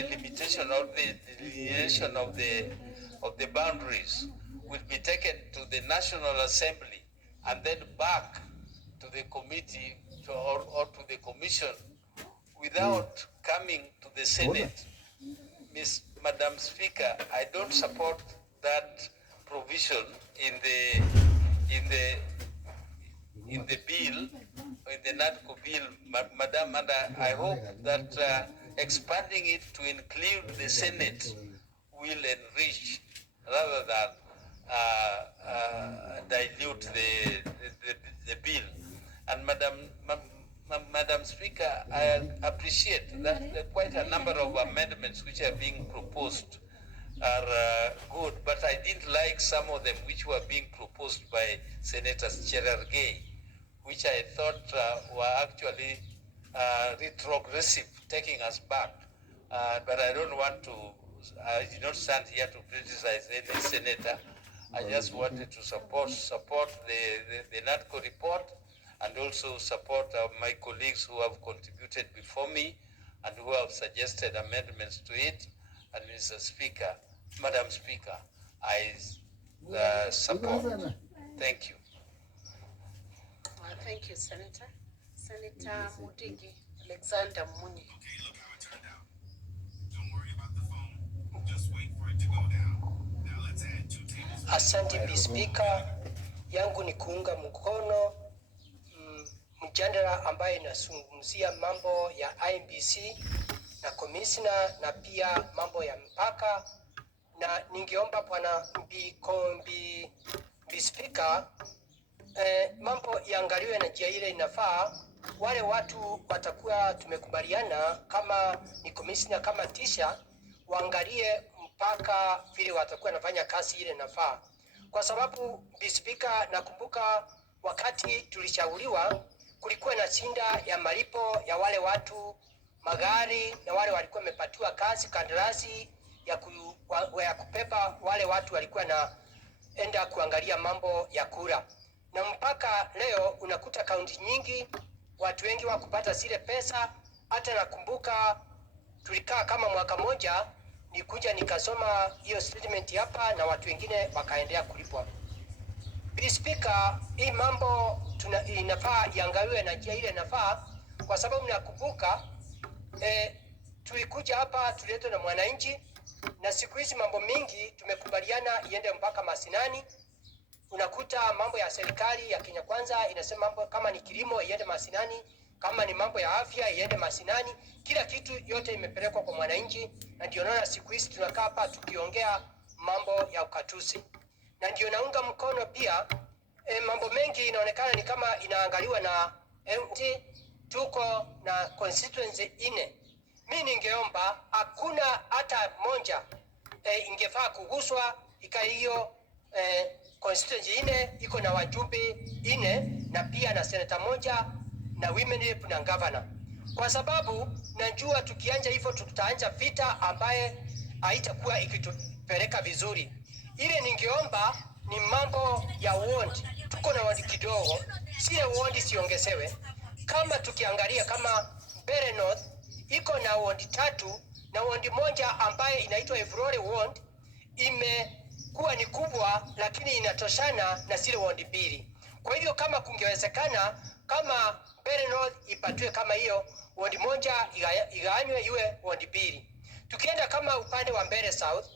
limitation or the delineation of the boundaries will be taken to the National Assembly and then back to the committee or to the commission without coming to the Senate. Madam Speaker, I don't support that provision in the bill, in the NADCO bill, Madam, and I hope that expanding it to include the Senate will enrich rather than dilute the bill. And Madam Speaker, I appreciate that quite a number of amendments which are being proposed are good, but I didn't like some of them which were being proposed by Senator Cherargei, which I thought were actually retrogressive, taking us back. But I don't want to, I did not stand here to criticize any senator. I just wanted to support the NADCO report, and also support my colleagues who have contributed before me and who have suggested amendments to it. And Mr. Speaker, Madam Speaker, I support. Thank you. Thank you, Senator. Senator Mudigi, Alexander Munyi. Asante Bi Speaker, yangu ni kuunga mkono mjadala ambaye inazungumzia mambo ya IEBC na commissioner na pia mambo ya mpaka, na ningeomba Bwana Bi Speaker, mambo yaangaliwe na njia ile inafaa. Wale watu watakuwa tumekubaliana kama ni commissioner kama tisha, waangalie mpaka vile watakuwa nafanya kazi ile inafaa. kwa sababu Speaker, nakumbuka wakati tulichaguliwa kulikuwa na shinda ya malipo ya wale watu magari na wale walikuwa wamepatiwa kazi kandarasi ya kupepa wale watu walikuwa naenda kuangalia mambo ya kura, na mpaka leo unakuta kaunti nyingi watu wengi wa kupata zile pesa. Hata nakumbuka tulikaa kama mwaka moja, nikuja nikasoma hiyo statement hapa na watu wengine wakaendelea kulipwa. Speaker, hii mambo inafaa iangaliwe na njia ile inafaa, kwa sababu nakumbuka tulikuja hapa tuletwe na mwananchi, na siku hizi mambo mingi tumekubaliana iende mpaka masinani. Unakuta mambo ya serikali ya Kenya Kwanza inasema mambo kama ni kilimo iende masinani, kama ni mambo ya afya iende masinani, kila kitu yote imepelekwa kwa mwananchi. Na ndio naona siku hizi tunakaa hapa tukiongea mambo ya ukatusi, na ndio naunga mkono pia mambo mengi inaonekana ni kama inaangaliwa na MT. Tuko na constituency 4. Mimi ningeomba hakuna hata moja ingefaa kuguswa, ika hiyo constituency 4 iko na wajumbe 4 na pia na senator moja na women rep na governor, kwa sababu najua tukianja hivyo tutaanja vita ambaye haitakuwa ikitupeleka vizuri. Ile ningeomba ni mambo ya ward. Tuko na ward kidogo, sile ward siongezewe. Kama tukiangalia kama Mbeere North iko na ward 3 na ward moja ambaye inaitwa Evurore ward imekuwa ni kubwa, lakini inatoshana na zile ward 2. Kwa hivyo kama kungewezekana kama Mbeere North ipatiwe kama hiyo ward moja iganywe iwe ward 2. Tukienda kama upande wa Mbeere South,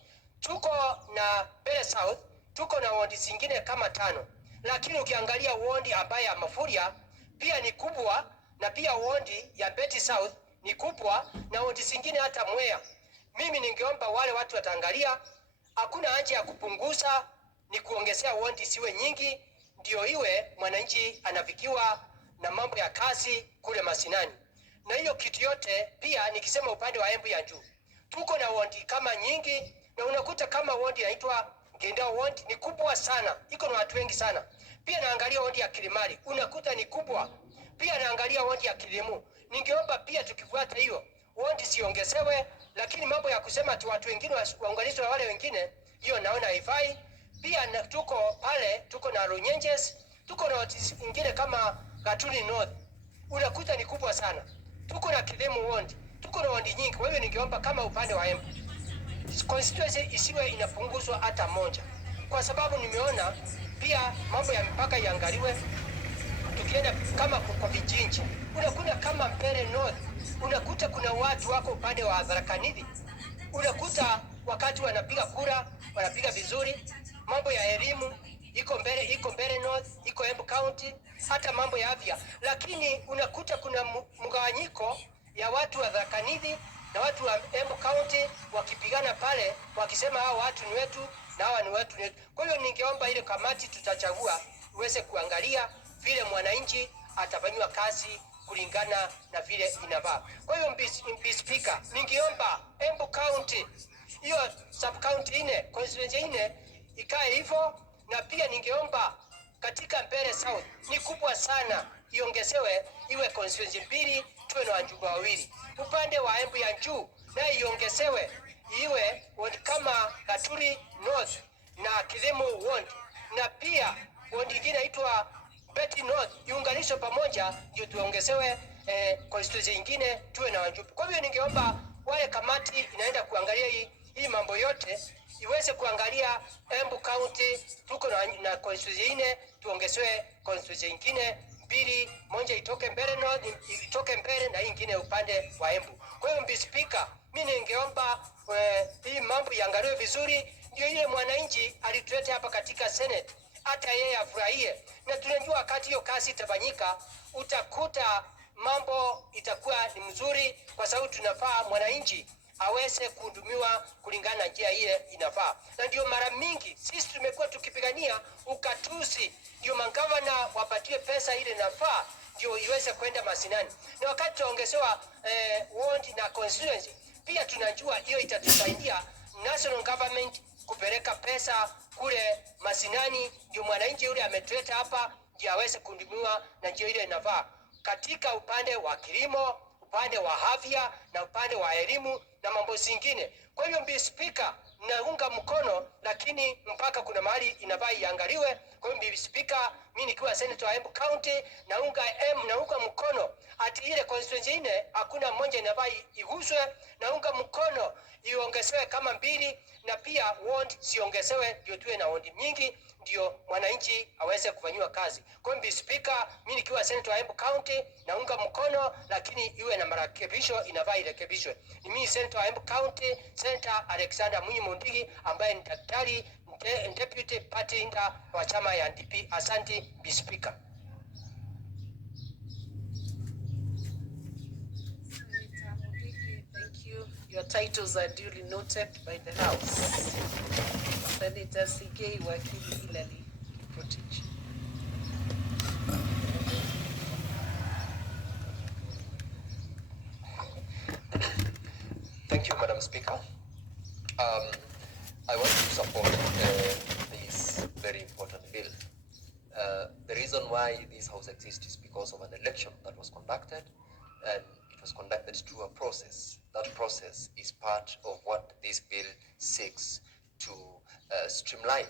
tuko na Mbeere South tuko na ward zingine kama 5, lakini ukiangalia ward ambaye ya Mafuria pia ni kubwa, na pia ward ya Beti South ni kubwa, na ward zingine hata Mwea. Mimi ningeomba wale watu wataangalia, hakuna haja ya kupunguza, ni kuongezea ward siwe nyingi, ndio iwe mwananchi anafikiwa na mambo ya kazi kule masinani. Na hiyo kitu yote pia nikisema upande wa Embu ya juu tuko na ward kama nyingi, na unakuta kama ward inaitwa Ngenda ward ni kubwa sana, iko na watu wengi sana. Pia naangalia ward ya Kilimari unakuta ni kubwa, pia naangalia ward ya Kilimu. Ningeomba pia tukifuata hiyo ward siongezewe, lakini mambo ya kusema tu watu wengine waunganishwe na wale wengine, hiyo naona haifai. Pia tuko pale, tuko na Runyenjes, tuko na watu wengine kama Gatuni North unakuta ni kubwa sana, tuko na Kilimu ward, tuko na ward nyingi. Kwa hiyo ningeomba kama upande wa Embu constituency isiwe inapunguzwa hata moja, kwa sababu nimeona pia mambo ya mipaka iangaliwe. Tukienda kama kwa vijiji unakuta kama Mbeere North unakuta kuna watu wako upande wa Tharaka Nithi, unakuta wakati wanapiga kura wanapiga vizuri. Mambo ya elimu iko Mbeere North, iko Embu County, hata mambo ya afya, lakini unakuta kuna mgawanyiko ya watu wa Tharaka Nithi na watu wa Embu County wakipigana pale wakisema hao watu ni wetu na hawa ni wetu. Kwa hiyo ningeomba ile kamati tutachagua uweze kuangalia vile mwananchi atafanywa kazi kulingana na vile inafaa. Kwa hiyo Speaker, ningeomba Embu County hiyo sub county 4 constituency 4 ikae hivyo, na pia ningeomba katika Mbeere South ni kubwa sana, iongezewe iwe constituency 2, tuwe na wajumbe 2. Upande wa Embu ya juu na iongezewe iwe ward kama Gaturi North na Kilimu ward, na pia ward nyingine inaitwa Beti North iunganishwe pamoja, ndio tuongezewe constituency nyingine tuwe na wajumbe. Kwa hivyo ningeomba wale kamati inaenda kuangalia hii mambo yote iweze kuangalia Embu County tuko na constituency 4, tuongezewe constituency nyingine 2, moja itoke Mbeere North, itoke Mbeere na nyingine upande wa Embu. Kwa hiyo Speaker, mimi ningeomba hii mambo iangaliwe vizuri, ndio ile mwananchi alituleta hapa katika Senate hata yeye afurahie. Na tunajua wakati hiyo kazi itafanyika utakuta mambo itakuwa ni mzuri, kwa sababu tunafaa mwananchi aweze kuhudumiwa kulingana na njia ile inafaa. Na ndio mara mingi sisi tumekuwa tukipigania ukatusi, ndio magavana wapatiwe pesa ile inafaa ndio iweze kwenda masinani. Na wakati tuongezewa ward na constituency, pia tunajua hiyo itatusaidia national government kupeleka pesa kule masinani, ndio mwananchi yule ametuleta hapa ndio aweze kuhudumiwa na njia ile inafaa, katika upande wa kilimo, upande wa afya na upande wa elimu na mambo zingine. Kwa hiyo Mr. Speaker, naunga mkono, lakini mpaka kuna mahali inafaa iangaliwe. Kwa hiyo Mr. Speaker, mimi nikiwa senator wa Embu County naunga mkono ati ile constituency ine hakuna mmoja inafaa iguswe. Naunga mkono iongezewe kama 2 na pia ward siongezewe, ndio tuwe na ward nyingi, ndio mwananchi aweze kufanywa kazi. Kwa hiyo Mr. Speaker, mimi nikiwa senator wa Embu County naunga mkono, lakini iwe na marekebisho, inafaa irekebishwe. Ni mimi senator wa Embu County, Senator Alexander Mwinyi Mundigi, ambaye ni daktari deputy party leader wa chama ya NDP. Asante Mr. Speaker. Thank you. Your titles are duly noted by the House. Senator C.K. Wakili Hilary Kiprotich. Thank you, Madam Speaker. I want to support this very important bill. The reason why this House exists is because of an election that was conducted, and it was conducted through a process. That process is part of what this bill seeks to streamline.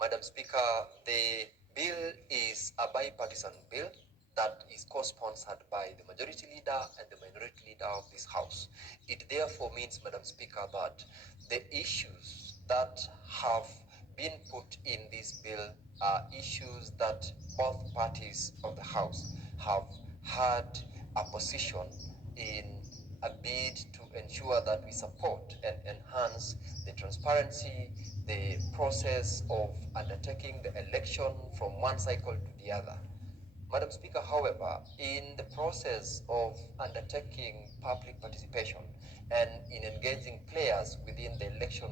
Madam Speaker, the bill is a bipartisan bill that is co-sponsored by the majority leader and the minority leader of this House. It therefore means, Madam Speaker, that the issues that have been put in this bill are issues that both parties of the House have had a position in a bid to ensure that we support and enhance the transparency, the process of undertaking the election from one cycle to the other. Madam Speaker, however, in the process of undertaking public participation and in engaging players within the election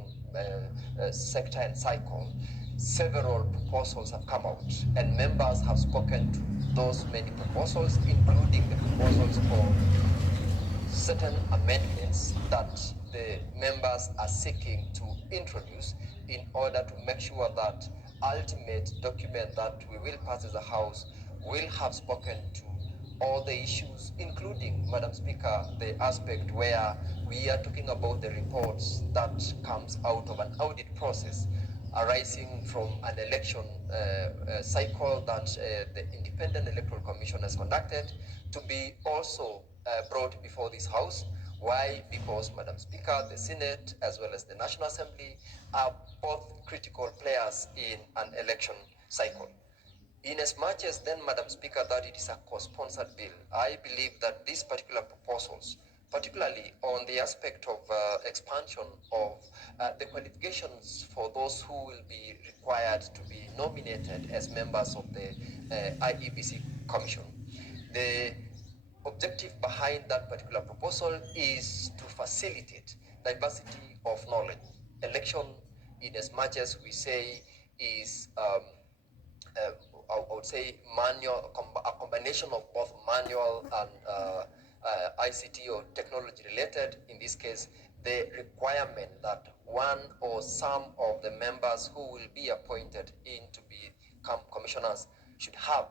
sector and cycle, several proposals have come out, and members have spoken to those many proposals, including the proposals for certain amendments that the members are seeking to introduce in order to make sure that ultimate document that we will pass as a House will have spoken to all the issues, including, Madam Speaker, the aspect where we are talking about the reports that comes out of an audit process arising from an election cycle that the Independent Electoral Commission has conducted, to be also brought before this House. Why? Because, Madam Speaker, the Senate as well as the National Assembly are both critical players in an election cycle. In as much as then, Madam Speaker, that it is a co-sponsored bill, I believe that these particular proposals, particularly on the aspect of expansion of the qualifications for those who will be required to be nominated as members of the IEBC Commission, the objective behind that particular proposal is to facilitate diversity of knowledge. Election, in as much as we say, is I would say manual, a combination of both manual and ICT or technology related. In this case, the requirement that one or some of the members who will be appointed in to become commissioners should have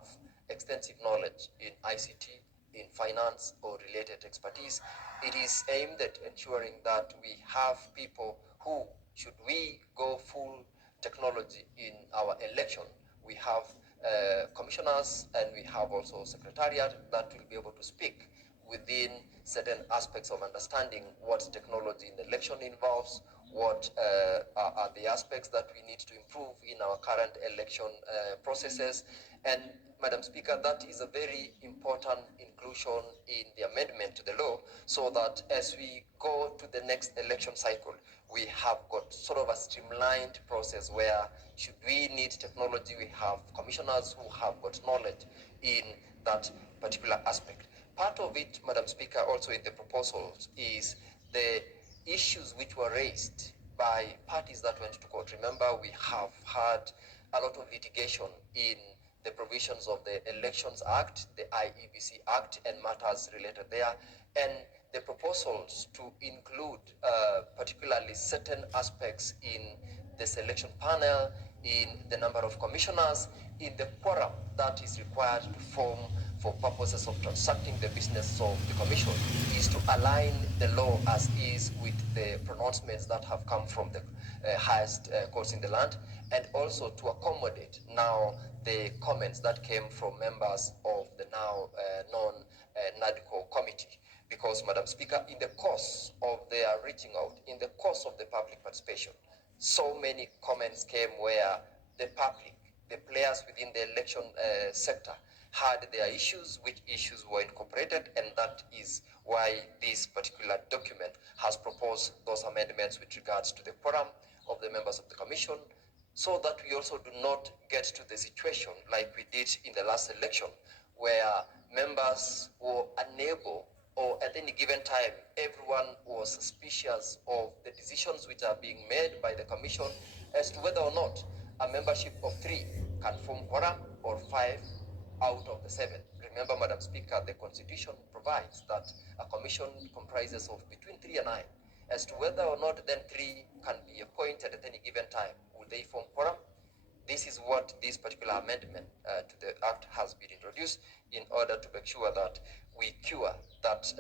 extensive knowledge in ICT, in finance or related expertise. It is aimed at ensuring that we have people who, should we go full technology in our election, we have commissioners and we have also secretariat that will be able to speak within certain aspects of understanding what technology in election involves, what are the aspects that we need to improve in our current election processes. And Madam Speaker, that is a very important inclusion in the amendment to the law, so that as we go to the next election cycle, we have got sort of a streamlined process where, should we need technology, we have commissioners who have got knowledge in that particular aspect. Part of it, Madam Speaker, also in the proposals is the issues which were raised by parties that went to court. Remember, we have had a lot of litigation in the provisions of the Elections Act, the IEBC Act, and matters related there, and the proposals to include particularly certain aspects in the selection panel, in the number of commissioners, in the quorum that is required to form for purposes of transacting the business of the commission, is to align the law as is with the pronouncements that have come from the highest courts in the land, and also to accommodate now the comments that came from members of the now non-NADCO committee. Because, Madam Speaker, in the course of their reaching out, in the course of the public participation, so many comments came where the public, the players within the election sector, had their issues, which issues were incorporated, and that is why this particular document has proposed those amendments with regards to the quorum of the members of the commission, so that we also do not get to the situation like we did in the last election, where members were unable, or at any given time, everyone was suspicious of the decisions which are being made by the commission as to whether or not a membership of 3 can form quorum or 5 out of the 7. Remember, Madam Speaker, the Constitution provides that a commission comprises of between 3 and 9. As to whether or not then 3 can be appointed at any given time, will they form quorum? This is what this particular amendment to the Act has been introduced in order to make sure that we cure that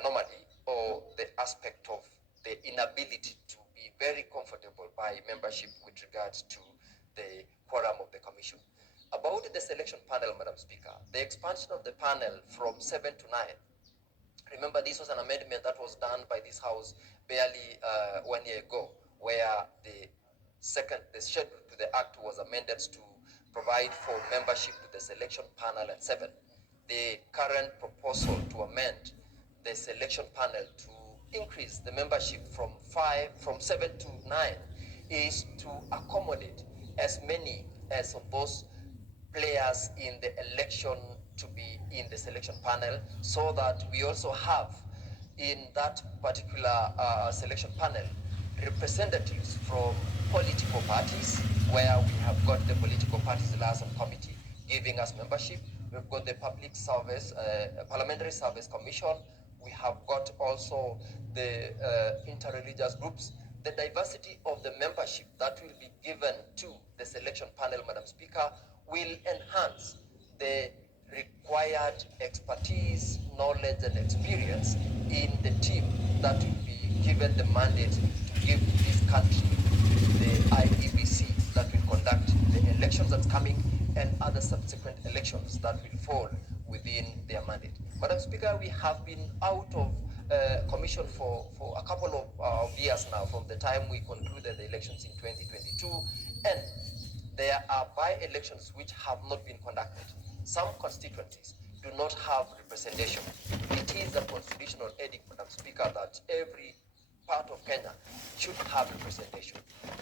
anomaly, or the aspect of the inability to be very comfortable by membership with regards to the quorum of the commission. About the selection panel, Madam Speaker, the expansion of the panel from 7 to 9. Remember, this was an amendment that was done by this House barely 1 year ago, where the schedule to the Act was amended to provide for membership to the selection panel at 7. The current proposal to amend the selection panel to increase the membership from 7 to 9 is to accommodate as many as of those players in the election to be in the selection panel, so that we also have in that particular selection panel representatives from political parties, where we have got the political parties liaison committee giving us membership. We've got the public service, parliamentary service commission. We have got also the interreligious groups. The diversity of the membership that will be given to the selection panel, Madam Speaker, will enhance the required expertise, knowledge, and experience in the team that will be given the mandate to give this country the IEBC that will conduct the elections that's coming and other subsequent elections that will fall within their mandate. Madam Speaker, we have been out of commission for a couple of years now, from the time we concluded the elections in 2022, and there are by-elections which have not been conducted. Some constituencies do not have representation. It is a constitutional edict, Madam Speaker, that every part of Kenya should have representation.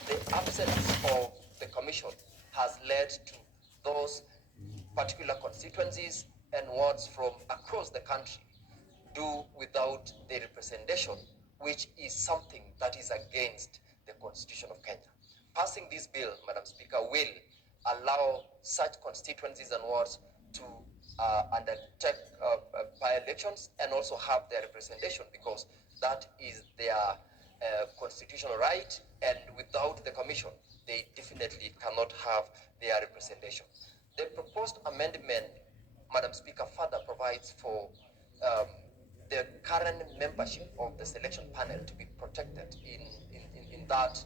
The absence of the commission has led to those particular constituencies and wards from across the country do without the representation, which is something that is against the Constitution of Kenya. Passing this bill, Madam Speaker, will allow such constituencies and wards to undertake by-elections and also have their representation, because that is their constitutional right, and without the commission, they definitely cannot have their representation. The proposed amendment, Madam Speaker, further provides for the current membership of the selection panel to be protected in that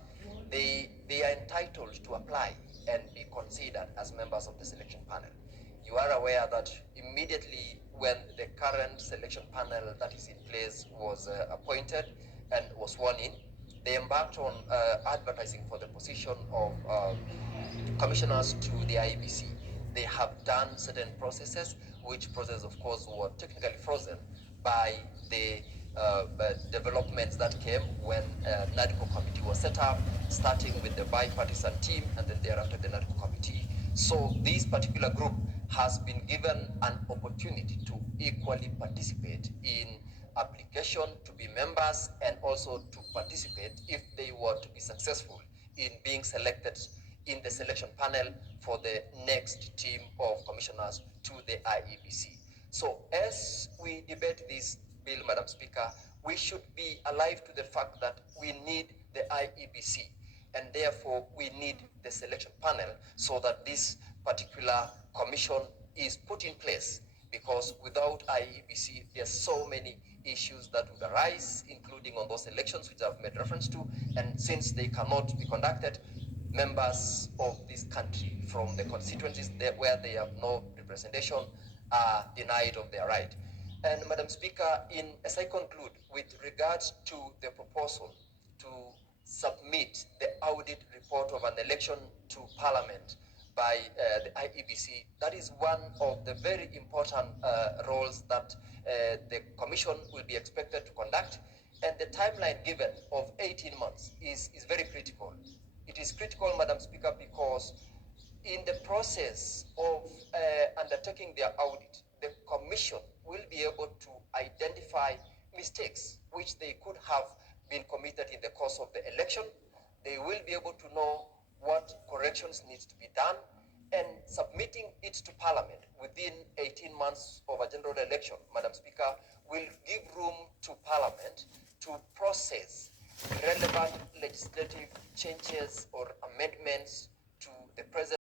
they are entitled to apply and be considered as members of the selection panel. You are aware that immediately when the current selection panel that is in place was appointed and was sworn in, they embarked on advertising for the position of commissioners to the IEBC. They have done certain processes, which process, of course, were technically frozen by the developments that came when NADCO committee was set up, starting with the bipartisan team and then thereafter the NADCO committee. So this particular group has been given an opportunity to equally participate in application to be members, and also to participate if they were to be successful in being selected in the selection panel for the next team of commissioners to the IEBC. So as we debate this bill, Madam Speaker, we should be alive to the fact that we need the IEBC. and therefore we need the selection panel so that this particular commission is put in place, because without IEBC, there are so many issues that would arise, including on those elections which I've made reference to, and since they cannot be conducted, members of this country from the constituencies where they have no representation are denied of their right. And Madam Speaker, as I conclude, with regards to the proposal to submit the audit report of an election to Parliament by the IEBC, that is one of the very important roles that the Commission will be expected to conduct, and the timeline given of 18 months is very critical. It is critical, Madam Speaker, because in the process of undertaking their audit, the Commission will be able to identify mistakes which they could have been committed in the course of the election. They will be able to know what corrections needs to be done, and submitting it to Parliament within 18 months of a general election, Madam Speaker, will give room to Parliament to process relevant legislative changes or amendments to the present